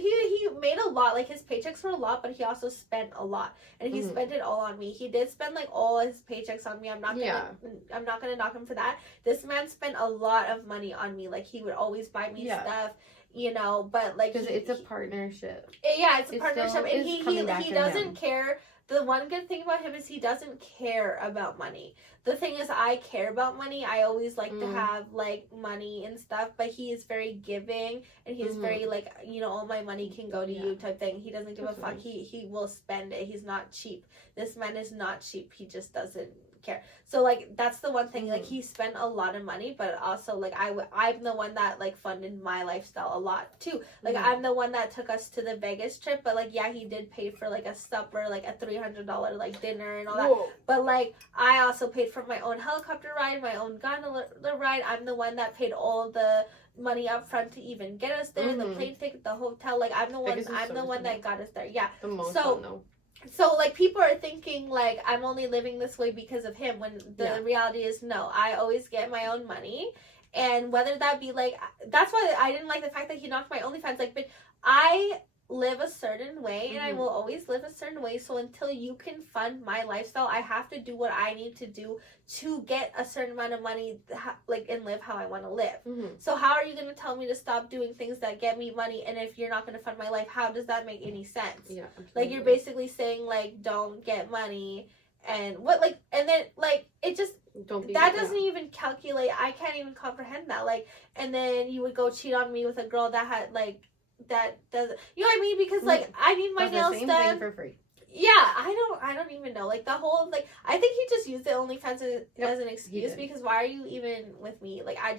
made a lot. Like, his paychecks were a lot, but he also spent a lot. And he spent it all on me. He did spend, like, all his paychecks on me. I'm not gonna knock him for that. This man spent a lot of money on me. Like, he would always buy me stuff, you know, but, like... Because it's a partnership. Yeah, it's a partnership. And he doesn't care... The one good thing about him is he doesn't care about money. The thing is, I care about money. I always like to have, like, money and stuff. But he is very giving. And he's very, like, you know, all my money can go to you type thing. He doesn't give a fuck. He will spend it. He's not cheap. This man is not cheap. He just doesn't care. So, like, that's the one thing. Like, he spent a lot of money. But also, like, I'm the one that, like, funded my lifestyle a lot, too. Like, I'm the one that took us to the Vegas trip. But, like, yeah, he did pay for, like, a supper, like, a $300, like, dinner and all that. Whoa. But, like, I also paid for my own helicopter ride, my own gondola ride. I'm the one that paid all the money up front to even get us there, the plane ticket, the hotel. Like, I'm the one that got us there. Yeah. The most fun, though. So, like, people are thinking, like, I'm only living this way because of him, when the reality is, no, I always get my own money, and whether that be, like, that's why I didn't like the fact that he knocked my OnlyFans, like, but I live a certain way, and I will always live a certain way, so until you can fund my lifestyle, I have to do what I need to do to get a certain amount of money, like, and live how I want to live. So how are you going to tell me to stop doing things that get me money, and if you're not going to fund my life, how does that make any sense? Yeah, like, you're basically saying, like, don't get money, and what, like, and then, like, it just, that doesn't even calculate. I can't even comprehend that. Like, and then you would go cheat on me with a girl that had, like, that doesn't, you know what I mean? Because, like, I need my nails done for free. Yeah, I don't even know. Like, the whole, like, I think he just used the OnlyFans as an excuse, because why are you even with me? Like, I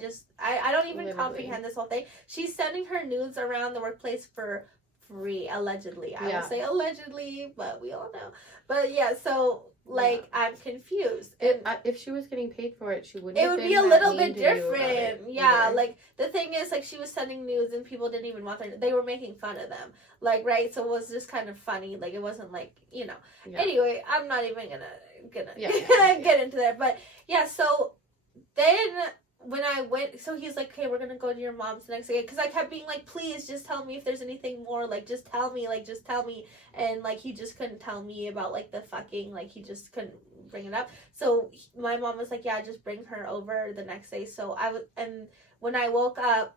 don't even comprehend this whole thing. She's sending her nudes around the workplace for free, allegedly. I will say allegedly, but we all know. But yeah, so, like, I'm confused. And if she was getting paid for it, she wouldn't. It would be a little bit different. Yeah, like, the thing is, like, she was sending nudes and people didn't even want they were making fun of them. Like, right? So it was just kind of funny. Like, it wasn't like, you know. Yeah. Anyway, I'm not even gonna get into that. But yeah, so then when I went, so he's like, okay, we're gonna go to your mom's the next day, because I kept being like, please just tell me if there's anything more, like, just tell me, and, like, he just couldn't tell me about, like, the fucking, like, he just couldn't bring it up. So my mom was like, yeah, just bring her over the next day. So and when I woke up,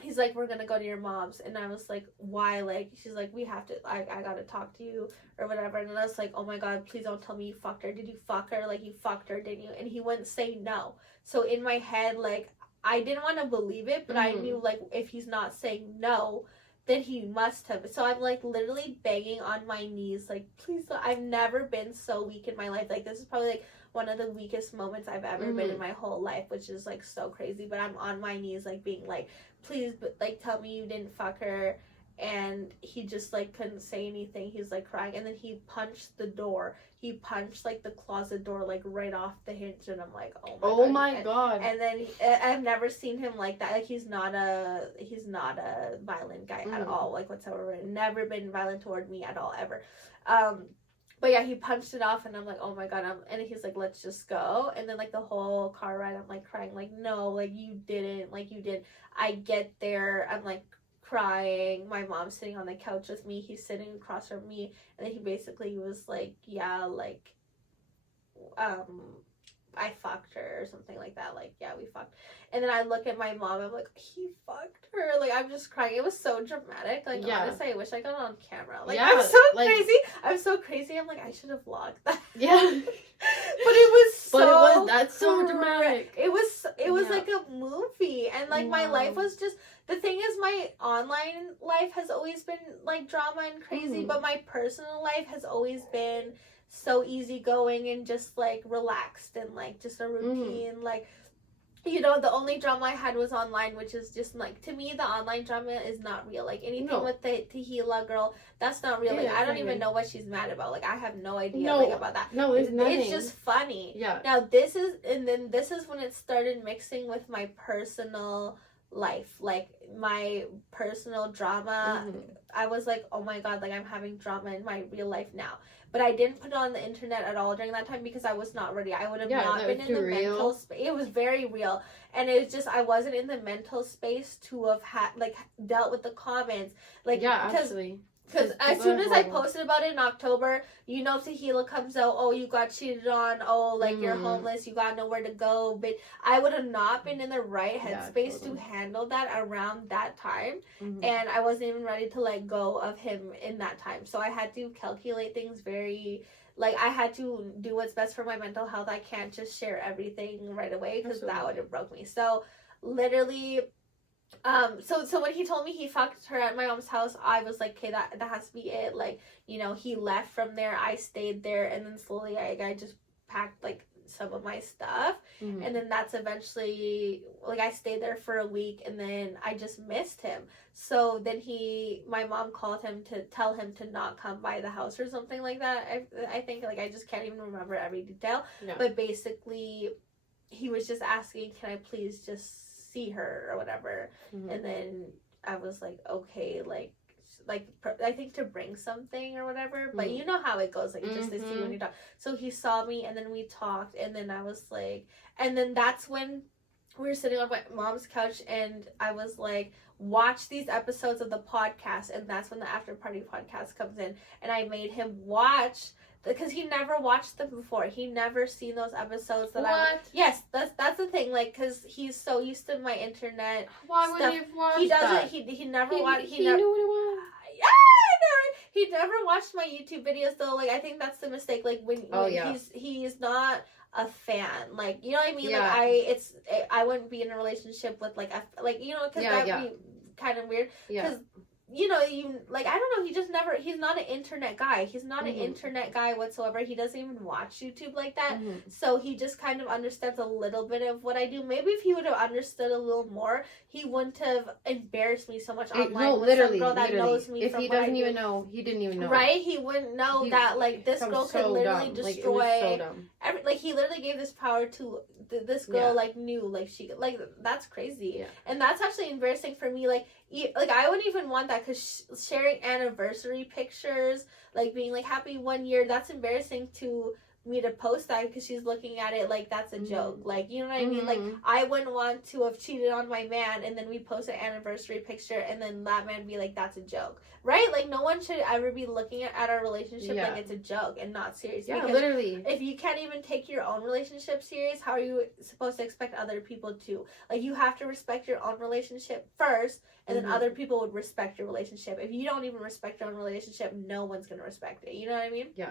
he's like, we're gonna go to your mom's, and I was like, why? Like, she's like, we have to, I gotta talk to you or whatever. And I was like, oh my god, please don't tell me you fucked her. Did you fuck her? Like, you fucked her, didn't you? And he wouldn't say no. So in my head, like, I didn't want to believe it, but I knew, like, if he's not saying no, then he must have. So I'm, like, literally begging on my knees, like, please don't. I've never been so weak in my life. Like, this is probably, like, one of the weakest moments I've ever been in my whole life, which is, like, so crazy. But I'm on my knees, like, being like, please, but, like, tell me you didn't fuck her. And he just, like, couldn't say anything. He's, like, crying. And then he punched the door. He punched, like, the closet door, like, right off the hinge. And I'm like, oh my god. And then I've never seen him like that. Like, he's not a violent guy at all, like, whatsoever. Never been violent toward me at all, ever. But yeah, he punched it off, and I'm like, oh my god. And he's like, let's just go. And then, like, the whole car ride, I'm, like, crying, like, no, like, you didn't. Like, you did. I get there, I'm, like, crying. My mom's sitting on the couch with me. He's sitting across from me. And then he basically was like, yeah, like, I fucked her or something like that. Like, yeah, we fucked. And then I look at my mom, I'm like, he fucked her. Like, I'm just crying. It was so dramatic. Like, honestly, I wish I got on camera. Like, I'm so crazy. I'm so crazy. I'm like, I should have vlogged that. Yeah. But it was so that's so dramatic. It was like a movie. And like my life was just, the thing is, my online life has always been like drama and crazy, but my personal life has always been so easygoing and just like relaxed and like just a routine. Like, you know, the only drama I had was online, which is just like, to me, the online drama is not real. Like, anything with the Tehila girl, that's not real. Like, I don't even know what she's mad about. Like, I have no idea like, about that. No, it's nothing. It's just funny. Yeah. Now, this is when it started mixing with my personal life, like my personal drama. I was like, oh my god, like I'm having drama in my real life now. But I didn't put it on the internet at all during that time because I was not ready. I would have not been in the mental space. It was very real. And it was just, I wasn't in the mental space to have like dealt with the comments. Like, absolutely. Because as soon as I posted about it in October, you know, Tehila comes out, oh, you got cheated on, oh, like, you're homeless, you got nowhere to go. But I would have not been in the right headspace to handle that around that time. And I wasn't even ready to let go of him in that time. So I had to calculate things very, like, I had to do what's best for my mental health. I can't just share everything right away because that would have broke me. So literally... So when he told me he fucked her at my mom's house, I was like, okay, that has to be it. Like, you know, he left from there, I stayed there, and then slowly I just packed like some of my stuff, and then that's eventually, like, I stayed there for a week, and then I just missed him. So then my mom called him to tell him to not come by the house or something like that. I think, like, I just can't even remember every detail, but basically he was just asking, can I please just see her or whatever. And then I was like, okay, like I think to bring something or whatever, but you know how it goes, like just to see when you talk. So he saw me, and then we talked, and then I was like, and then that's when we were sitting on my mom's couch, and I was like, watch these episodes of the podcast. And that's when the After Party podcast comes in, and I made him watch, because he never watched them before. He never seen those episodes that yes, that's the thing. Like, because he's so used to my internet. Why stuff. would he have watched He doesn't. that? He never watched. He knew what it was. He never watched my YouTube videos though. Like, I think that's the mistake. Like, when he's not a fan. Like, you know what I mean? Yeah. Like, I wouldn't be in a relationship with like you know, because that'd be kind of weird. Because you know, I don't know, he's not an internet guy. He's not an internet guy whatsoever. He doesn't even watch YouTube like that. So he just kind of understands a little bit of what I do. Maybe if he would have understood a little more, he wouldn't have embarrassed me so much online. No, with literally, some girl that knows me. If from he what doesn't I do. even know, he didn't even know. Right? He wouldn't know that, like, this girl could literally destroy. Like, it was so dumb. Like, he literally gave this power to this girl. Like, knew, like, she, like, that's crazy. And that's actually embarrassing for me. Like, I wouldn't even want that, because sharing anniversary pictures, like, being like, happy 1 year, that's embarrassing to me to post that, because she's looking at it like that's a joke. Like, you know what I mean? Like, I wouldn't want to have cheated on my man, and then we post an anniversary picture, and then that man be like, that's a joke, right? Like, no one should ever be looking at our relationship like it's a joke and not serious. Yeah, because literally. if you can't even take your own relationship serious, how are you supposed to expect other people to? Like, you have to respect your own relationship first, and then other people would respect your relationship. If you don't even respect your own relationship, no one's gonna respect it. You know what I mean? Yeah.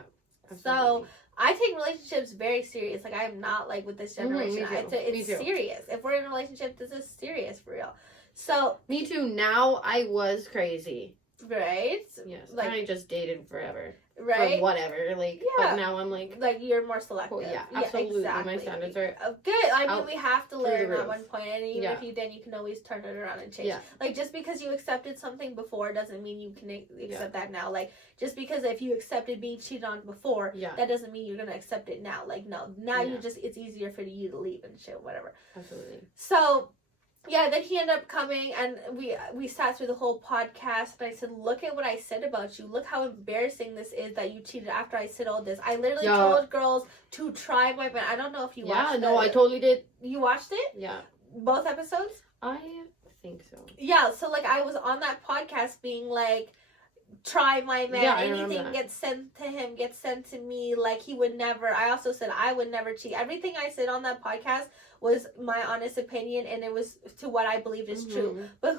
Absolutely. So I take relationships very serious. Like, I am not like with this generation. It's serious. If we're in a relationship, this is serious for real. So me too. Now I was crazy. Right? Yes. Like, I just dated forever. Right? For whatever. Like, but now I'm like you're more selective. Well, yeah, absolutely. Exactly. My standards are good. I mean, we have to learn at one point, and even if you you can always turn it around and change. Like, just because you accepted something before doesn't mean you can accept that now. Like, just because if you accepted being cheated on before, that doesn't mean you're gonna accept it now. Like, no, now you just, it's easier for you to leave and shit, whatever. Absolutely. So. Yeah, then he ended up coming, and we sat through the whole podcast, and I said, look at what I said about you. Look how embarrassing this is that you cheated after I said all this. I literally told girls to try my best. I don't know if you watched it. Yeah, no, I totally did. You watched it? Yeah. Both episodes? I think so. Yeah, so, like, I was on that podcast being like, try my man. Anything gets sent to him gets sent to me. Like, he would never. I also said I would never cheat. Everything I said on that podcast was my honest opinion, and it was to what I believed is true. But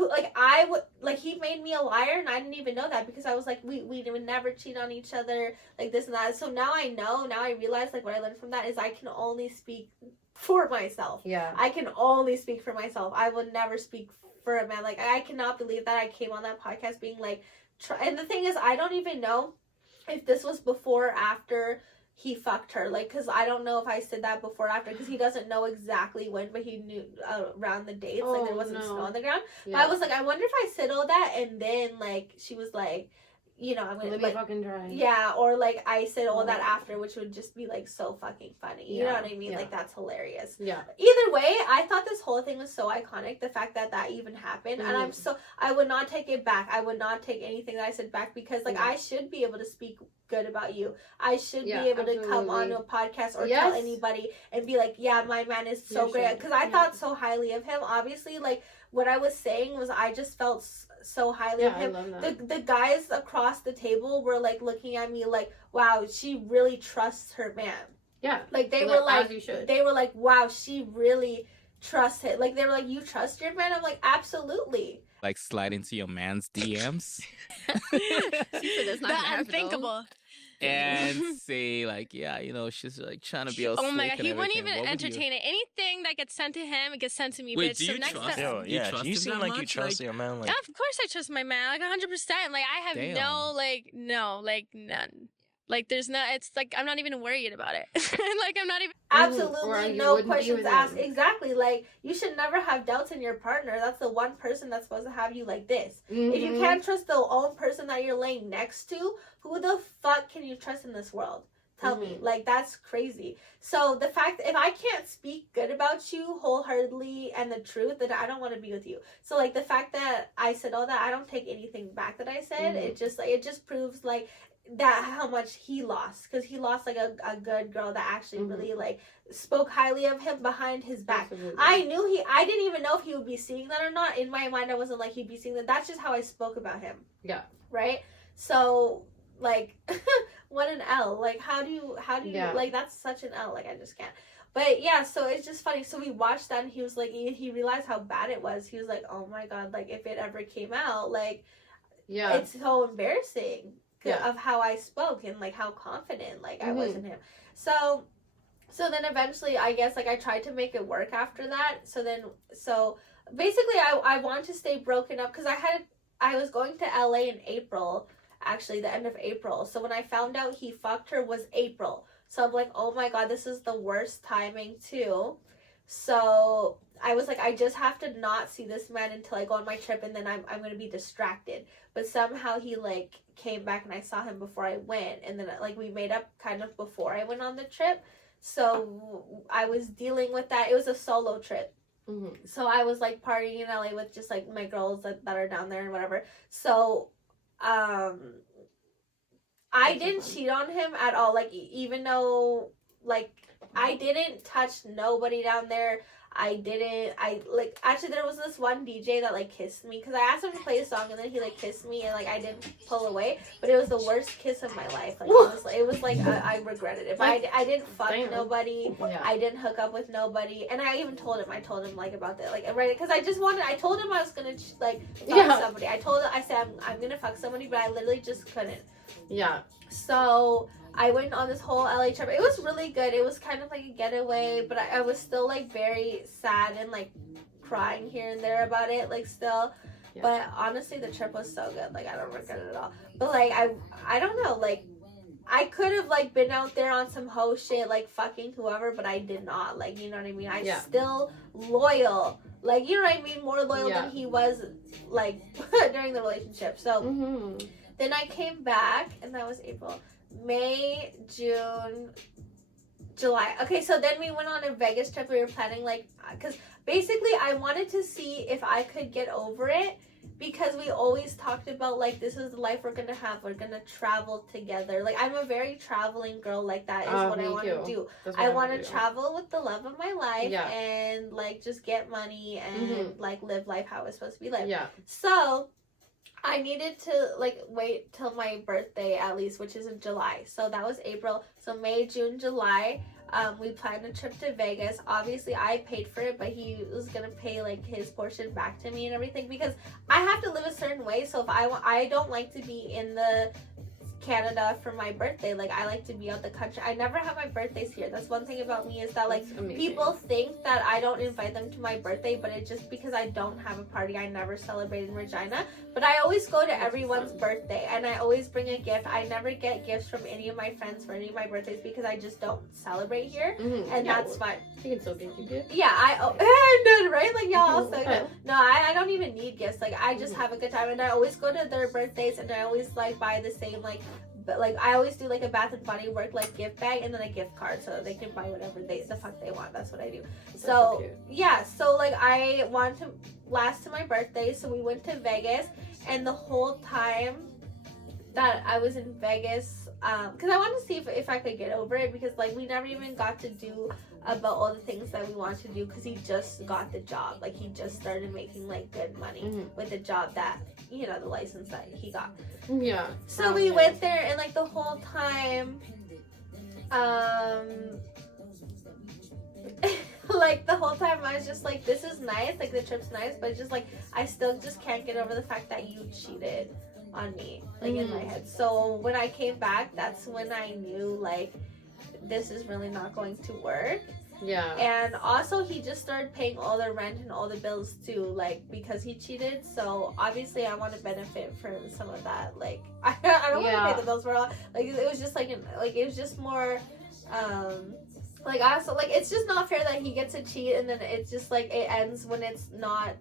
he made me a liar, and I didn't even know that, because I was like, we would never cheat on each other, like this and that. So now I know. Now I realize, like, what I learned from that is I can only speak for myself. Yeah. I can only speak for myself. I will never speak for a man. Like, I cannot believe that I came on that podcast being like, and the thing is, I don't even know if this was before or after he fucked her. Like, because I don't know if I said that before or after, because he doesn't know exactly when, but he knew around the dates. Like, there wasn't snow on the ground. Yeah. But I was like, I wonder if I said all that, and then, like, she was like, you know, I'm gonna let me fucking try. Yeah, or like I said all that after, which would just be like so fucking funny. You know what I mean? Like, that's hilarious. Yeah. Either way, I thought this whole thing was so iconic. The fact that even happened, and I would not take it back. I would not take anything that I said back, because like I should be able to speak good about you. I should be able to come onto a podcast or tell anybody and be like, yeah, my man is so great, because I thought so highly of him. Obviously, like, what I was saying was I just felt so highly of him. The guys across the table were like looking at me like, wow, she really trusts her man. Yeah. Like, they were like, they were like, wow, she really trusts it. Like, they were like, you trust your man? I'm like, absolutely. Like, slide into your man's DMs. The unthinkable. And say, like, yeah, you know, she's like trying to be all oh my god, slick he and wouldn't everything. even entertain it. Anything that gets sent to him, it gets sent to me. Wait, bitch. do you so next trust time, him? Yeah, You you seem that like you much? trust your man. Like, yeah, of course I trust my man, like 100%. Like, I have none. Like, there's no, it's like, I'm not even worried about it. Like, I'm not even. Absolutely no questions asked. Exactly. Like, you should never have doubts in your partner. That's the one person that's supposed to have you like this. If you can't trust the own person that you're laying next to, who the fuck can you trust in this world? Tell me. Like, that's crazy. So the fact, if I can't speak good about you wholeheartedly and the truth, then I don't want to be with you. So, like, the fact that I said all that, I don't take anything back that I said. It just proves, like, that how much he lost, because he lost like a good girl that actually really like spoke highly of him behind his back. Absolutely. I didn't even know if he would be seeing that or not. In my mind, I wasn't like he'd be seeing that. That's just how I spoke about him. Yeah. Right. So, like, what an L. Like, how do you like, that's such an L. Like, I just can't. But yeah, so it's just funny. So we watched that, and he was like, he realized how bad it was. He was like, oh my god, like, if it ever came out, like, it's so embarrassing. Of how I spoke and like how confident like I was in him. So then eventually, I guess, like, I tried to make it work after that. So basically I wanted to stay broken up, because I was going to LA in April, actually the end of April. So when I found out he fucked her was April. So I'm like, oh my god, this is the worst timing too. So I was like, I just have to not see this man until I go on my trip, and then I'm gonna be distracted. But somehow he like came back, and I saw him before I went, and then like we made up kind of before I went on the trip. So I was dealing with that. It was a solo trip. So I was like partying in LA with just like my girls that are down there and whatever. So I didn't cheat on him at all. Like, even though like I didn't touch nobody down there. Actually there was this one DJ that like kissed me, because I asked him to play a song, and then he like kissed me, and like I didn't pull away, but it was the worst kiss of my life. Like, it was like I regretted it, but I didn't fuck nobody. I didn't hook up with nobody, and I even told him like about that, like, right, because I told him I was gonna like fuck somebody. I said I'm gonna fuck somebody, but I literally just couldn't. So I went on this whole LA trip. It was really good. It was kind of like a getaway, but I was still like very sad and like crying here and there about it, like still. But honestly, the trip was so good. Like, I don't regret it at all. But like I don't know, like I could have like been out there on some hoe shit, like fucking whoever, but I did not. Like, you know what I mean? I still loyal. Like, you know what I mean? More loyal than he was like during the relationship. So then I came back, and that was April. May, June, July. Okay, so then we went on a Vegas trip. We were planning, like, because basically I wanted to see if I could get over it, because we always talked about, like, this is the life we're gonna have. We're gonna travel together. Like, I'm a very traveling girl. Like, that is what I want to do. I want to travel with the love of my life and, like, just get money and, like, live life how it's supposed to be lived. So I needed to like wait till my birthday at least, which is in July. So that was April. So May, June, July. We planned a trip to Vegas. Obviously, I paid for it, but he was gonna pay like his portion back to me and everything because I have to live a certain way. So if I don't like to be in the Canada for my birthday. Like, I like to be out the country. I never have my birthdays here. That's one thing about me is that like people think that I don't invite them to my birthday, but it's just because I don't have a party. I never celebrate in Regina, but I always go to everyone's birthday and I always bring a gift. I never get gifts from any of my friends for any of my birthdays because I just don't celebrate here, and that's fine. You can still get you gifts. Yeah, I know, right? Like, y'all also no, I don't even need gifts. Like, I just have a good time, and I always go to their birthdays, and I always like buy the same like. But like I always do like a Bath and Body Works like gift bag and then a gift card so they can buy whatever the fuck they want. That's what I do. So yeah, so like I want to last to my birthday, so we went to Vegas, and the whole time that I was in Vegas, because I wanted to see if I could get over it, because like we never even got to do about all the things that we wanted to do because he just got the job. Like he just started making like good money with the job that, you know, the license that he got. Yeah. So we went there, and like the whole time, like the whole time I was just like, this is nice, like the trip's nice, but just like I still just can't get over the fact that you cheated on me, like in my head. So when I came back, that's when I knew like this is really not going to work. Yeah. And also he just started paying all the rent and all the bills too, like because he cheated. So obviously I want to benefit from some of that. Like I don't want to pay the bills for all. Like it was just like it was just more like I also like it's just not fair that he gets to cheat and then it's just like it ends when it's not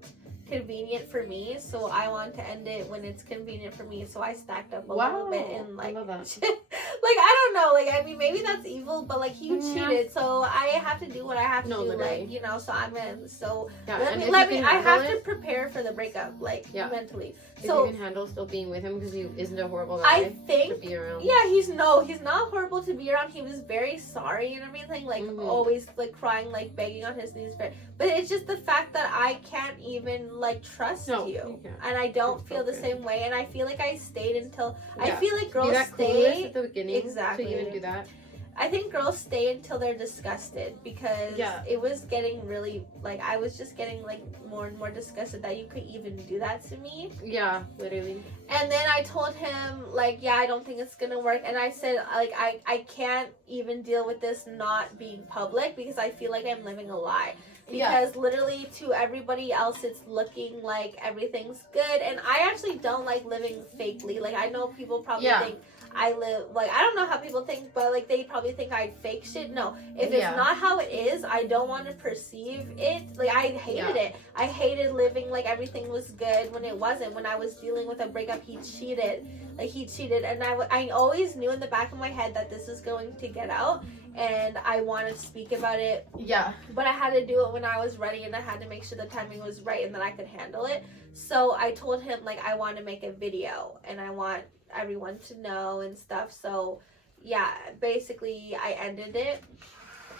convenient for me, so I want to end it when it's convenient for me. So I stacked up a little bit and like I love that. like I don't know, like I mean maybe that's evil, but like he cheated, so I have to do what I have to do, literally. like, you know, so I'm in, so Yeah, let me I have to prepare for the breakup, like mentally. So if you can handle still being with him because he isn't a horrible guy I think to be around. yeah, he's not horrible to be around. He was very sorry and everything, like always like crying, like begging on his knees, but it's just the fact that I can't even like trust you and I don't feel the same way, and I feel like I stayed until I feel like girls stay at the beginning exactly to even do that. I think girls stay until they're disgusted, because it was getting really like I was just getting like more and more disgusted that you could even do that to me. Yeah, literally. And then I told him like, yeah, I don't think it's gonna work, and I said like I can't even deal with this not being public because I feel like I'm living a lie. Because literally to everybody else it's looking like everything's good, and I actually don't like living fakely. Like I know people probably think I live like I don't know how people think, but like they probably think I fake shit. No, if it's not how it is, I don't want to perceive it. Like I hated it. I hated living like everything was good when it wasn't. When I was dealing with a breakup, he cheated. Like he cheated, and I always knew in the back of my head that this is going to get out, and I wanted to speak about it. Yeah. But I had to do it when I was ready, and I had to make sure the timing was right and that I could handle it. So I told him like I want to make a video and I want everyone to know and stuff. So yeah, basically I ended it,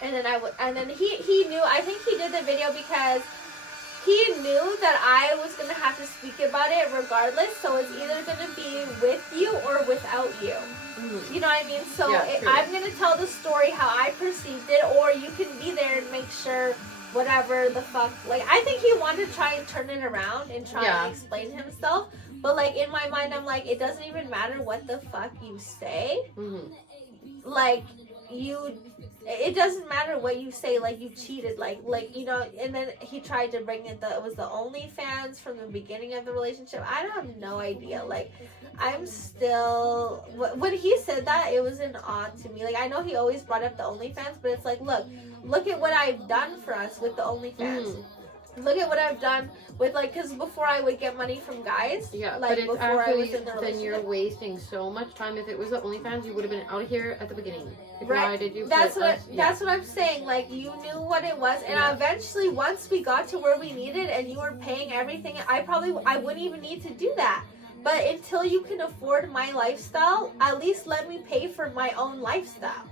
and then he knew. I think he did the video because he knew that I was gonna have to speak about it regardless. So it's either gonna be with you or without you. You know what I mean? So I'm gonna tell the story how I perceived it, or you can be there and make sure whatever the fuck. Like I think he wanted to try and turn it around and try and explain himself. But like in my mind, I'm like, it doesn't even matter what the fuck you say. Like it doesn't matter what you say. Like you cheated, like you know. And then he tried to bring in it was the OnlyFans from the beginning of the relationship. I have no idea. Like I'm still when he said that, it was an odd to me. Like I know he always brought up the OnlyFans, but it's like look at what I've done for us with the OnlyFans. Look at what I've done with like, because before I would get money from guys, like but it's before I was in the relationship. Then you're wasting so much time. If it was the OnlyFans, you would have been out of here at the beginning. Right. That's what I'm saying. Like you knew what it was, and eventually, once we got to where we needed, and you were paying everything, I wouldn't even need to do that. But until you can afford my lifestyle, at least let me pay for my own lifestyle.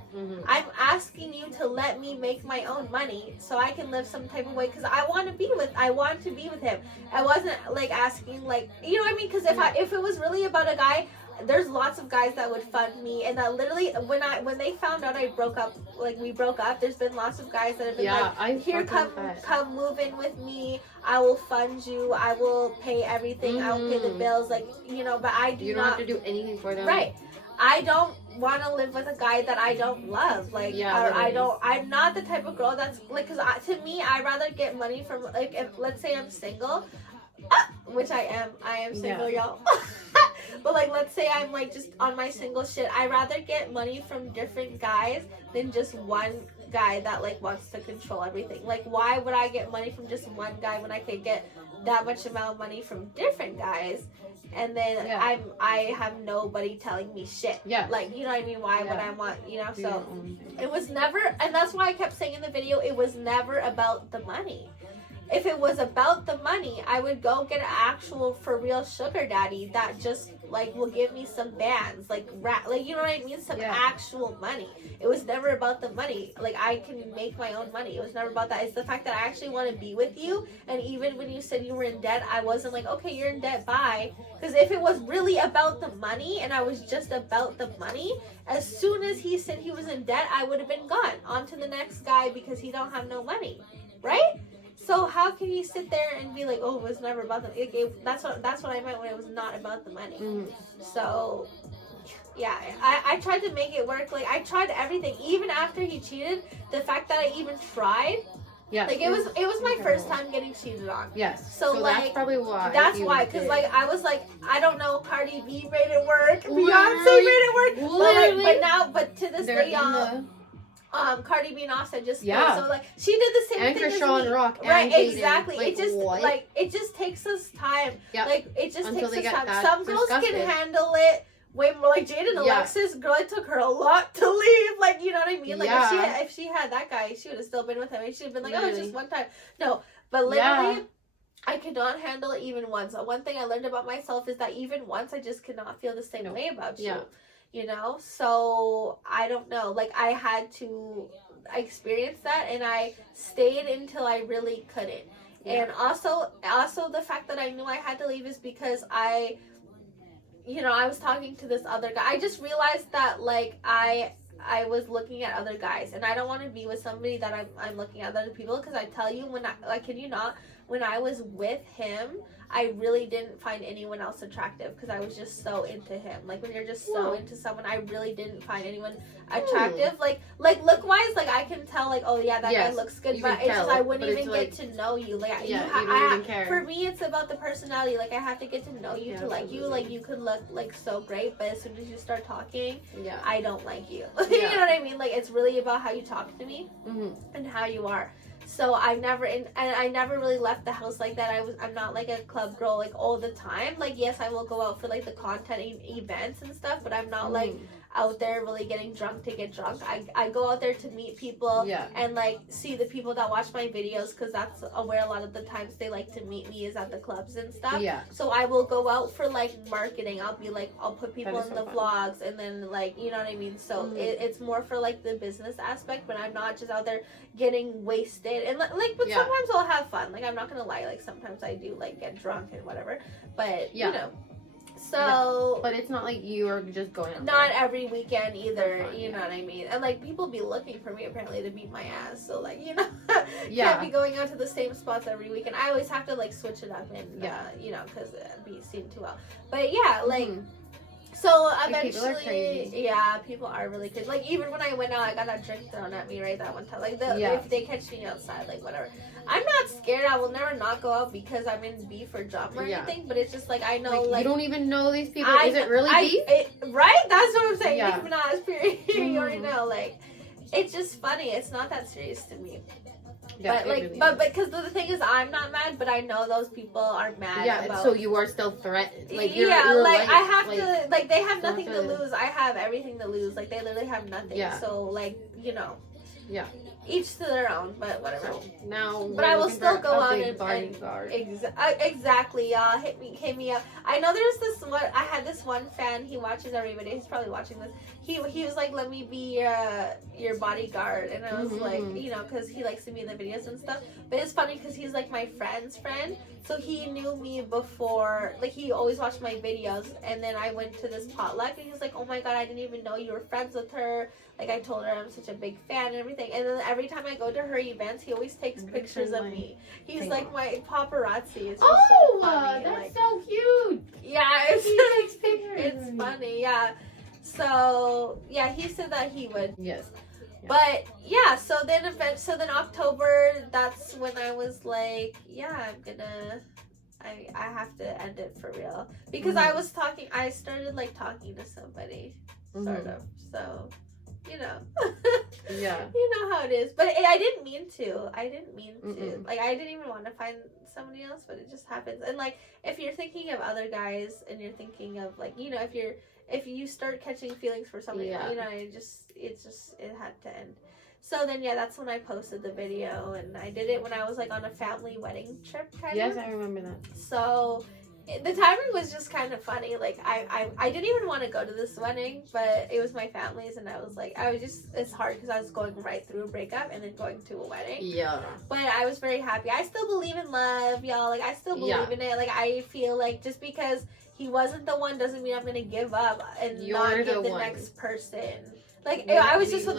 I'm asking you to let me make my own money so I can live some type of way, because I want to be with him. I wasn't like asking, like, you know what I mean? Because if it was really about a guy, there's lots of guys that would fund me, and that literally when they found out we broke up, there's been lots of guys that have been here, come move in with me, I will fund you, I will pay everything, I will pay the bills, like, you know. But you don't have to do anything for them, right? I don't want to live with a guy that I don't love, like, I'm not the type of girl that's like, because to me, I'd rather get money from, like, if, let's say I'm single, which I am single, y'all. But like, let's say I'm like just on my single shit, I'd rather get money from different guys than just one guy that like wants to control everything. Like, why would I get money from just one guy when I could get that much amount of money from different guys, and then I have nobody telling me shit? Like, you know what I mean? Why would I want, you know? So it was never, and that's why I kept saying in the video, it was never about the money. If it was about the money, I would go get an actual for real sugar daddy that just like will give me some bands, like you know what I mean, some actual money. It was never about the money. Like, I can make my own money. It was never about that. It's the fact that I actually want to be with you. And even when you said you were in debt, I wasn't like, okay, you're in debt, bye. Because if it was really about the money and I was just about the money, as soon as he said he was in debt, I would have been gone on to the next guy because he don't have no money, right? So how can you sit there and be like, oh, it was never about the that's what I meant when it was not about the money. So yeah, I tried to make it work. Like, I tried everything. Even after he cheated, the fact that I even tried, like, it was my first time getting cheated on. So like, that's probably why. That's why, because like, I was like, I don't know, Cardi B made it work, Beyonce made it work, but to this day, y'all, Cardi B and Offset just so like, she did the same thing as me. Rock, right? Exactly. Like, it just takes us time. Like, it just takes us time. Some girls can handle it way more. Like Jade and Alexis, girl, it took her a lot to leave. Like, you know what I mean? Like, if she had that guy, she would have still been with him. And she'd have been like, oh, it's just one time. No, but literally, I could not handle it even once. One thing I learned about myself is that even once, I just could not feel the same way about you. You know, so I don't know. Like, I had to experience that, and I stayed until I really couldn't. And also the fact that I knew I had to leave is because I was talking to this other guy. I just realized that, like, I was looking at other guys, and I don't want to be with somebody that I'm looking at other people, because I tell you, when I was with him, I really didn't find anyone else attractive, because I was just so into him. Like, when you're just so into someone, I really didn't find anyone attractive. Like look wise, like, I can tell, like, oh yeah, that guy looks good, but it's just I wouldn't even get to know you. Like, you don't even care. For me, it's about the personality. Like, I have to get to know you to like you. Like, you could look like so great, but as soon as you start talking, I don't like you. You know what I mean? Like, it's really about how you talk to me and how you are. So I never really left the house like that. I'm not like a club girl like all the time. Like, yes, I will go out for like the content events and stuff, but I'm not like out there really getting drunk to get drunk. I go out there to meet people and like see the people that watch my videos, because that's where a lot of the times they like to meet me, is at the clubs and stuff. So I will go out for like marketing. I'll be like, I'll put people in the vlogs, and then, like, you know what I mean? So it's more for like the business aspect, but I'm not just out there getting wasted. And like, but sometimes I'll have fun. Like, I'm not gonna lie, like, sometimes I do like get drunk and whatever, but you know. So, but it's not like you are just going out. Not every weekend either, you know what I mean? And like, people be looking for me apparently to beat my ass. So like, you know, can't be going out to the same spots every weekend. I always have to like switch it up, and you know, because it'd be seen too well. But yeah, like. So eventually, people are really crazy. Like, even when I went out, I got that drink thrown at me right that one time. Like, if they catch me outside, like, whatever. I'm not scared. I will never not go out because I'm in beef or drama or anything. But it's just like, I know, like, you don't even know these people. Is it really beef? Right? That's what I'm saying. Nicki Minaj, period. You already know. Like, it's just funny. It's not that serious to me. But like, really but because the thing is, I'm not mad, but I know those people are mad. About, so you are still threatened. Like, you're like, I have to, like, they have nothing to lose. I have everything to lose. Like, they literally have nothing. So like, you know, Yeah. Each to their own, but whatever. So now, but I will still go out and bodyguard. Exactly, y'all. Hit me up. I know there's this one. I had this one fan. He watches every video. He's probably watching this. He was like, "Let me be your bodyguard," and I was like, you know, because he likes to be in the videos and stuff. But it's funny because he's like my friend's friend, so he knew me before. Like he always watched my videos, and then I went to this potluck, and he's like, "Oh my god, I didn't even know you were friends with her." Like I told her I'm such a big fan and everything. And then every time I go to her events, he always takes pictures of me. He's like my paparazzi. It's just so funny. That's like, so cute. Yeah, He takes pictures. it's funny. Yeah. So yeah, he said that he would. Yes. But yeah, so then October, that's when I was like, yeah, I have to end it for real because I started like talking to somebody, sort of. So. You know, yeah. You know how it is, but I didn't mean to. Like, I didn't even want to find somebody else, but it just happens. And like, if you're thinking of other guys, and you're thinking of like, you know, if you start catching feelings for somebody, you know, it had to end. So then, yeah, that's when I posted the video, and I did it when I was like on a family wedding trip, kind of. Yes, I remember that. So. The timing was just kind of funny. Like I didn't even want to go to this wedding, but it was my family's, and I was like, it's hard because I was going right through a breakup and then going to a wedding. Yeah. But I was very happy. I still believe in love, y'all. Like I still believe in it. Like I feel like just because he wasn't the one doesn't mean I'm gonna give up and not get the next person. Like I was just with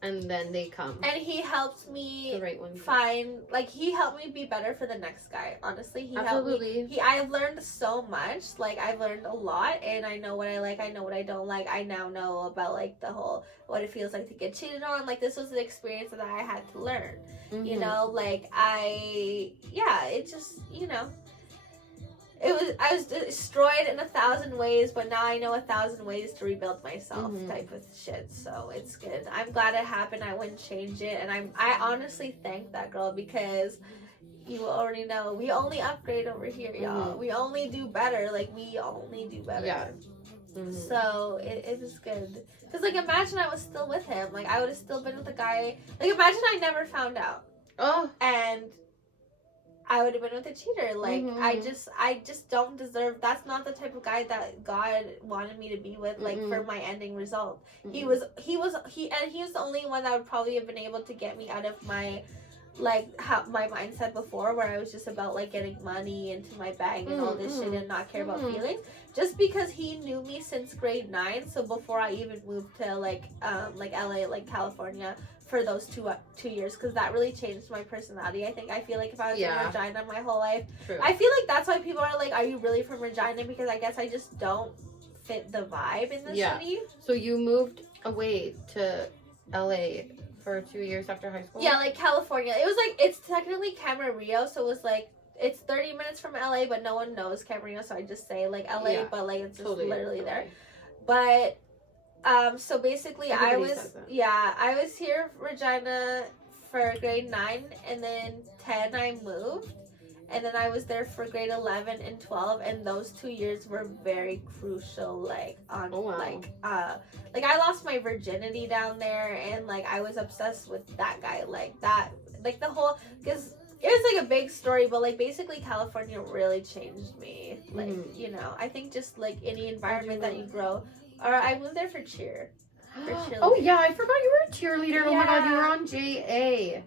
and then they come. And he helped me the right one find, like, he helped me be better for the next guy. Honestly, he Absolutely. helped me. I've learned so much. Like, I've learned a lot, and I know what I like. I know what I don't like. I now know about, like, the whole, what it feels like to get cheated on. Like, this was an experience that I had to learn. You know, like, it just, you know. I was destroyed in 1,000 ways, but now I know 1,000 ways to rebuild myself, type of shit. So it's good. I'm glad it happened. I wouldn't change it, and I honestly thank that girl because you already know we only upgrade over here, y'all. We only do better. Like we only do better. Yeah. So it was good. Cause like imagine I was still with him. Like I would have still been with the guy. Like imagine I never found out. Oh. And I would have been with a cheater. Like I just don't deserve. That's not the type of guy that God wanted me to be with. Like for my ending result, he was the only one that would probably have been able to get me out of my my mindset before, where I was just about like getting money into my bag and all this shit and not care about feelings. Just because he knew me since grade 9, so before I even moved to like LA, like California. For those 2 years, because that really changed my personality. I feel like if I was in Regina my whole life, I feel like that's why people are like, are you really from Regina? Because I guess I just don't fit the vibe in the city. So you moved away to LA for 2 years after high school? Yeah, like California. It was like, it's technically Camarillo, so it was like, it's 30 minutes from LA, but no one knows Camarillo, so I just say like LA, but like it's just literally there. But so basically I was here Regina for grade 9, and then 10 I moved, and then I was there for grade 11 and 12, and those 2 years were very crucial, like on like I lost my virginity down there, and like I was obsessed with that guy, like that, like the whole, because it was like a big story, but like basically California really changed me, like you know, I think just like any environment that you grow. Or I moved there for cheer. Oh yeah, I forgot you were a cheerleader. Oh my god, you were on JA.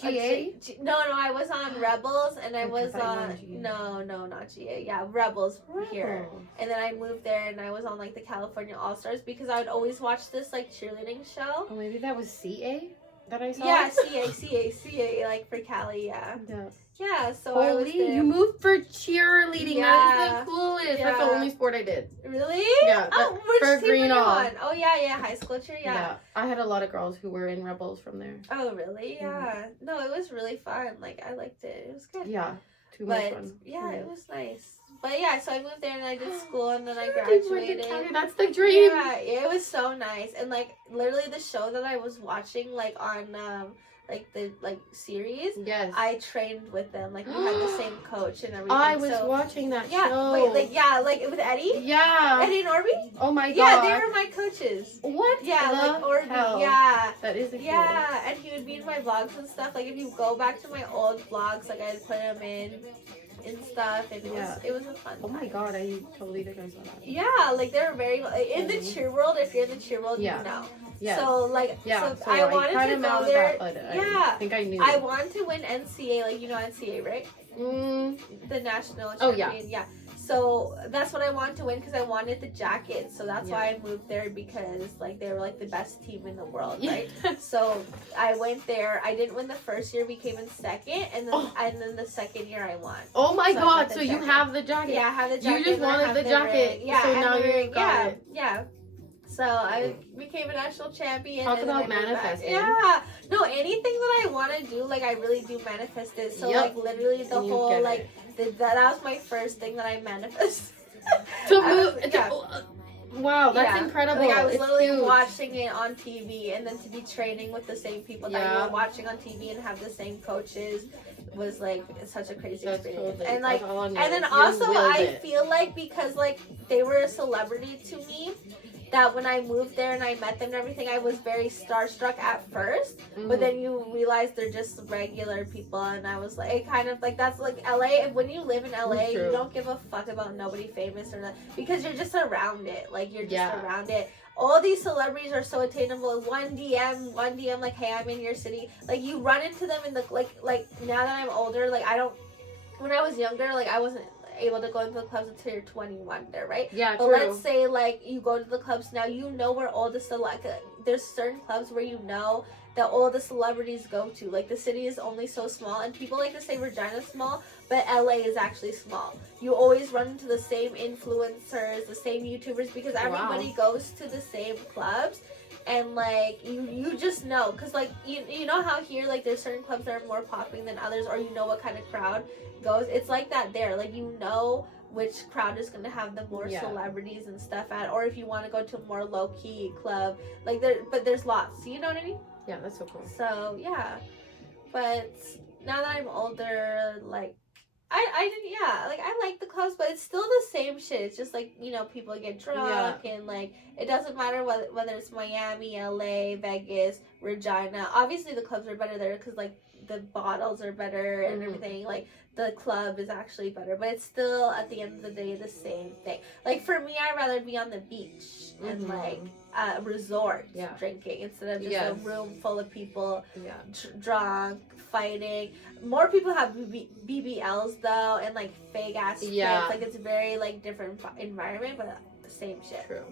GA? No, I was on Rebels, and I was on no, not GA. Yeah, Rebels here. And then I moved there, and I was on like the California All Stars because I would always watch this like cheerleading show. Oh, maybe that was CA that I saw. Yeah, CA, like for Cali. Yeah, so I was there. You moved for cheerleading. That is the coolest. That's the only sport I did. Really? Yeah. Which team were you on? Oh, yeah, high school cheer, yeah. I had a lot of girls who were in Rebels from there. Oh, really? Yeah. No, it was really fun. Like, I liked it. It was good. Yeah, too much fun. Yeah, it was nice. But yeah, so I moved there and I did school and then I graduated. That's the dream. Yeah, it was so nice. And like, literally the show that I was watching, like on the series. Yes. I trained with them. Like we had the same coach and everything. I was watching that yeah, show. Like with Eddie. Yeah. Eddie and Orby. Oh my god. Yeah, they were my coaches. What? Yeah, like Orby. Hell? Yeah. That is a yeah, and he would be in my vlogs and stuff. Like if you go back to my old vlogs, like I'd put him in and stuff, and it was a fun. Oh my god, I totally think I saw that. Yeah, like they were very in the cheer world. If you're in the cheer world, you know. Yeah. So like, so I wanted to go there. I think I knew. I want to win NCA. Like you know NCA, right? The national champion. Oh yeah. Yeah. So that's what I wanted to win because I wanted the jacket. So that's why I moved there because like they were like the best team in the world, right? So I went there. I didn't win the first year. We came in second, and then the second year I won. Oh my god! So you have the jacket? Yeah, I have the jacket. You just wanted the jacket. Yeah. So now you got it. Yeah. So I became a national champion. Talk about manifesting. Yeah. No, anything that I want to do, like I really do manifest it. So like literally the whole like that was my first thing that I manifested. To move. Wow, that's incredible. Like I was literally watching it on TV, and then to be training with the same people that you were watching on TV and have the same coaches was like such a crazy experience. And like, and then also I feel like because like they were a celebrity to me, that when I moved there and I met them and everything, I was very starstruck at first, but then you realize they're just regular people, and I was like, kind of like, that's like LA. When you live in LA, you don't give a fuck about nobody famous or not, because you're just around it. Like, you're just around it. All these celebrities are so attainable. One DM, like, hey, I'm in your city. Like, you run into them in the, like, now that I'm older, like, when I was younger, like, I wasn't able to go into the clubs until you're 21 there, right? Yeah, but let's say like you go to the clubs now, you know where all the there's certain clubs where you know that all the celebrities go to. Like the city is only so small, and people like to say Regina's small, but LA is actually small. You always run into the same influencers, the same YouTubers, because everybody goes to the same clubs. And like you just know, because like you know how here like there's certain clubs that are more popping than others, or you know what kind of crowd goes. It's like that there. Like you know which crowd is going to have the more celebrities and stuff at, or if you want to go to a more low-key club, like there's lots. You know what I mean? Yeah, that's so cool. So yeah, but now that I'm older, like I like the clubs, but it's still the same shit. It's just like, you know, people get drunk and like it doesn't matter whether it's Miami, LA, Vegas, Regina. Obviously the clubs are better there because like the bottles are better and everything. Like the club is actually better, but it's still at the end of the day the same thing. Like for me, I'd rather be on the beach and like a resort drinking instead of just a room full of people drunk, fighting. More people have BBLs though, and like fake ass kids. Like it's a very like different environment, but the same shit. True.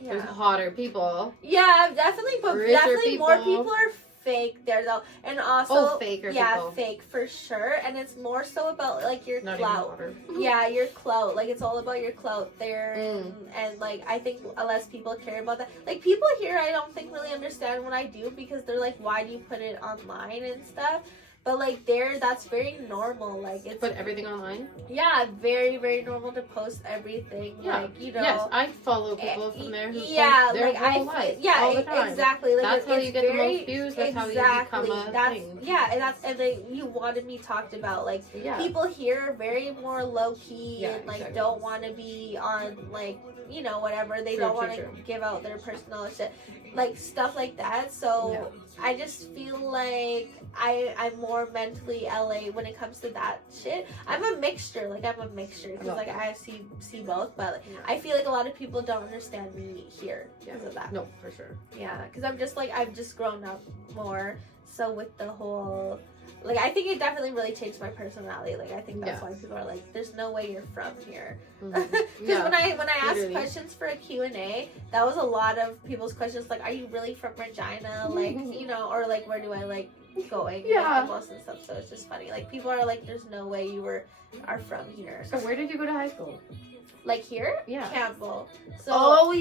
Yeah. There's hotter people. Yeah, definitely, but richer definitely people. More people are fake there though, and also faker people. Fake for sure. And it's more so about like your clout. Your clout. Like it's all about your clout there, and like I think less people care about that. Like people here, I don't think really understand what I do, because they're like, why do you put it online and stuff? But like there, that's very normal. Like it's put everything online. Yeah, very very normal to post everything. Yeah. Like you know. Yes, I follow people from there who post their like whole life all the time. Exactly. Like that's how you get the most views. That's how you become a thing. Yeah, and then you wanted me talked about like people here are very more low key and like don't want to be on like you know whatever. They don't want to give out their personal shit, like stuff like that. So I just feel like I'm more mentally LA when it comes to that shit. I'm a mixture because like I see both, but like, I feel like a lot of people don't understand me here because of that. No, for sure. Yeah, because I'm just like I've just grown up more. So with the whole, like I think it definitely really changed my personality. Like I think that's why people are like, "There's no way you're from here." Because when I asked questions for a Q&A, that was a lot of people's questions. Like, "Are you really from Regina?" Like you know, or like, "Where do I like going?" Like, the bus and stuff. So it's just funny. Like people are like, "There's no way you are from here." So where did you go to high school? Like here? Yeah. Campbell. So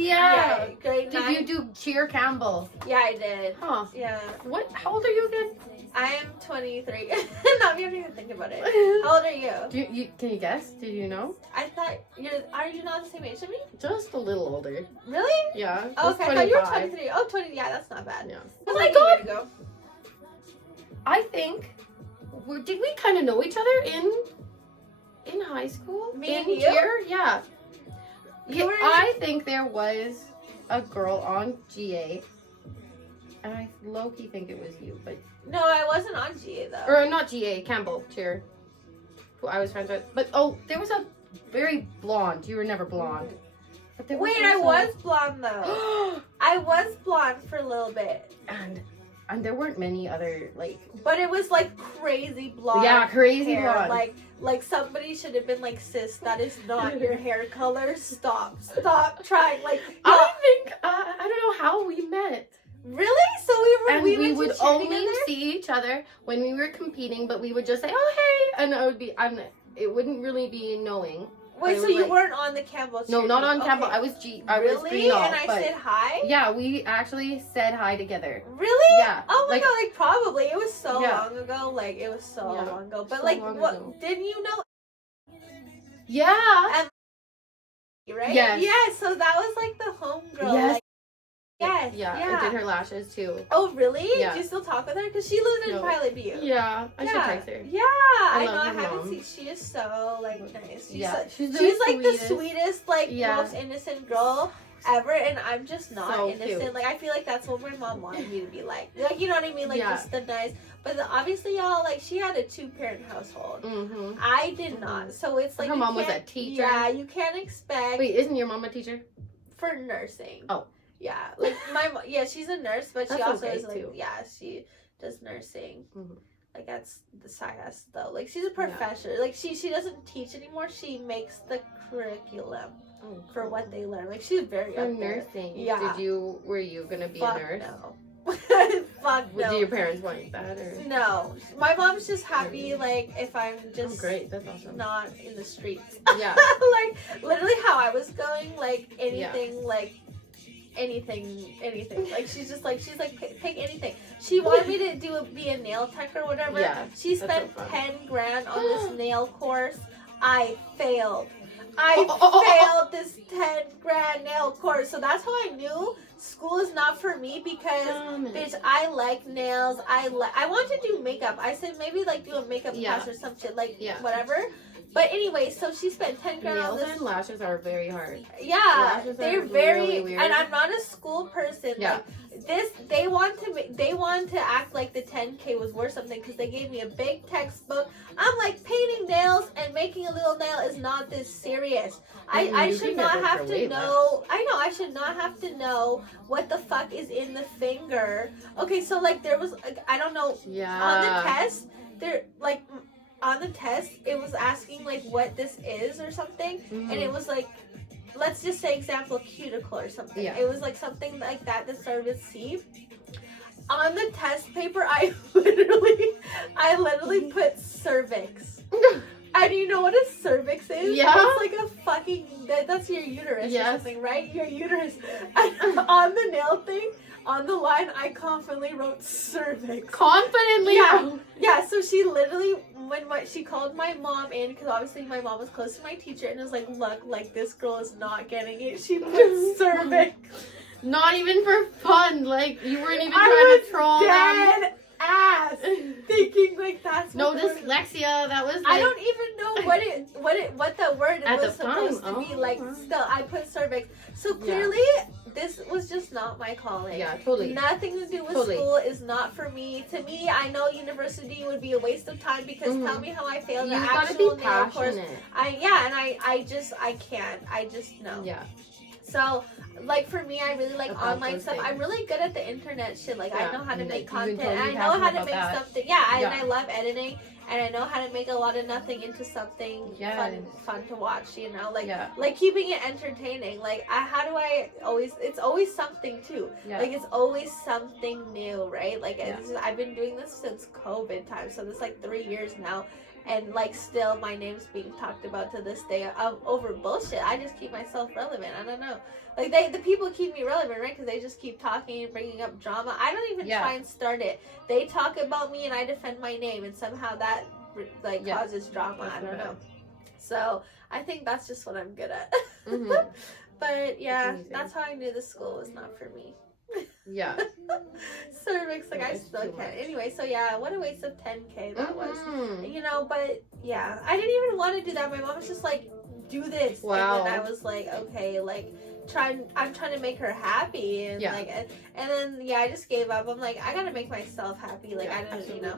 grade 9. Did you do cheer Campbell? Yeah, I did. Huh. Yeah. What? How old are you again? I am 23. No, you don't even think about it. How old are you? Can you guess? Did you know? I thought are you not the same age as me? Just a little older. Really? Yeah. Oh, okay, I thought you were 23. Oh, 20. Yeah, that's not bad. Yeah. Oh my god. I think, did we kind of know each other in high school? Me and in you? Cheer? Yeah. Yeah, I think there was a girl on GA, and I low-key think it was you, but... No, I wasn't on GA, though. Or not GA, Campbell, Cheer, who I was friends with. But, oh, there was a very blonde. You were never blonde. But there was Wait, I also... was blonde, though. I was blonde for a little bit. And there weren't many other, like... But it was, like, crazy blonde. Yeah, crazy hair. blonde. Like somebody should have been like, sis, that is not your hair color. Stop trying. Like, I think, I don't know how we met. Really? So we would only see each other when we were competing, but we would just say, "Oh, hey," and it wouldn't really be knowing. Wait, so you weren't on the Campbell? No, not on Campbell. I was really? was Green and I said hi. Yeah, we actually said hi together. Really? Yeah. Oh my god! Like probably it was so long ago. Like it was so Yeah. long ago. But So like, long what ago. didn't you know? Yeah. Right? Yes. Yeah. So that was like the homegirl. Yes. Like, yes. Yeah. I did her lashes too. Oh really? Yeah. Do you still talk with her? Because she lives in No. Pilot View. Yeah, I should text her. Yeah, I know. love I her haven't mom. seen. She is so like nice. She's Like the sweetest, like Yeah. most innocent girl ever, and I'm just not So innocent. cute. Like I feel like that's what my mom wanted me to be like. Like you know what I mean? Like Yeah. just the nice. But obviously, y'all like she had a 2-parent household. Mm-hmm. I did not, so it's like Her you mom was a can't- teacher. Yeah, you can't expect Wait, isn't your mom a teacher? for nursing. Oh. Yeah, like yeah, she's a nurse, but she That's also okay, is like too. she does nursing. Mhm. Like that's the side ass though. Like she's a professor. Like she doesn't teach anymore. She makes the curriculum for what they learn. Like she's very For up there. nursing. Yeah. Were you gonna be Fuck a nurse? no. Fuck no. Do your parents want that or? No, my mom's just happy. Like if I'm Oh, just great. That's awesome. not in the streets. Yeah. Like literally how I was going. Like anything. Like anything. Like she's like pick anything. She wanted me to be a nail tech or whatever. Yeah, She that's spent so fun. 10 grand on this nail course. I failed. Failed this 10 grand nail course. So that's how I knew school is not for me because bitch, I like nails. I want to do makeup. I said maybe like do a makeup class or some shit, like whatever. But anyway, so she spent 10 grand on Nails this. and lashes are very hard. Yeah, Lashes they're are very really weird. and I'm not a school person. Yeah. Like they want to act like the 10K was worth something because they gave me a big textbook. I'm like, painting nails and making a little nail is not this serious. I should not have to know. I know I should not have to know what the fuck is in the finger. Okay, so like there was like, I don't know on the test there like. On the test, it was asking like what this is or something, and it was like, let's just say example cuticle or something. Yeah. It was like something like that started with C. On the test paper, I literally put cervix. And you know what a cervix is? Yeah. It's like a fucking that's your uterus or something, right? Your uterus. And on the nail thing. On the line, I confidently wrote cervix. Confidently? Yeah, so she literally, she called my mom in, because obviously my mom was close to my teacher, and was like, look, like, this girl is not getting it. She put cervix. Not even for fun. Like, you weren't even trying to troll them. Dead ass. Thinking, like, that's No what dyslexia. That was like... I don't even know what the word At was the supposed time, to be. Like, still, I put cervix. So clearly, this was just not my calling. Yeah, totally. Nothing to do with school is not for me. To me, I know university would be a waste of time because tell me how I failed the actual nail course. I can't. I just no. Yeah. So, like for me, I really like online stuff. I'm really good at the internet shit. Like I know how to make content. And I know how to make something. And I love editing. And I know how to make a lot of nothing into something fun to watch, you know? Like keeping it entertaining. Like, it's always something too. Yeah. Like, it's always something new, right? Like, I've been doing this since COVID time. So, this like 3 years now. And, like, still my name's being talked about to this day over bullshit. I just keep myself relevant. I don't know. Like, the people keep me relevant, right? Because they just keep talking and bringing up drama. I don't even try and start it. They talk about me and I defend my name. And somehow that, like, causes drama. I don't know. So, I think that's just what I'm good at. But, yeah, that's how I knew the school was not for me. Yeah. Cervix, like I still can't. Anyway, so yeah, what a waste of 10K that was. You know, but yeah, I didn't even want to do that. My mom was just like, do this. Wow. And then I was like, okay, like I'm trying to make her happy, and like, and then yeah, I just gave up. I'm like, I gotta make myself happy. Like I don't, you know.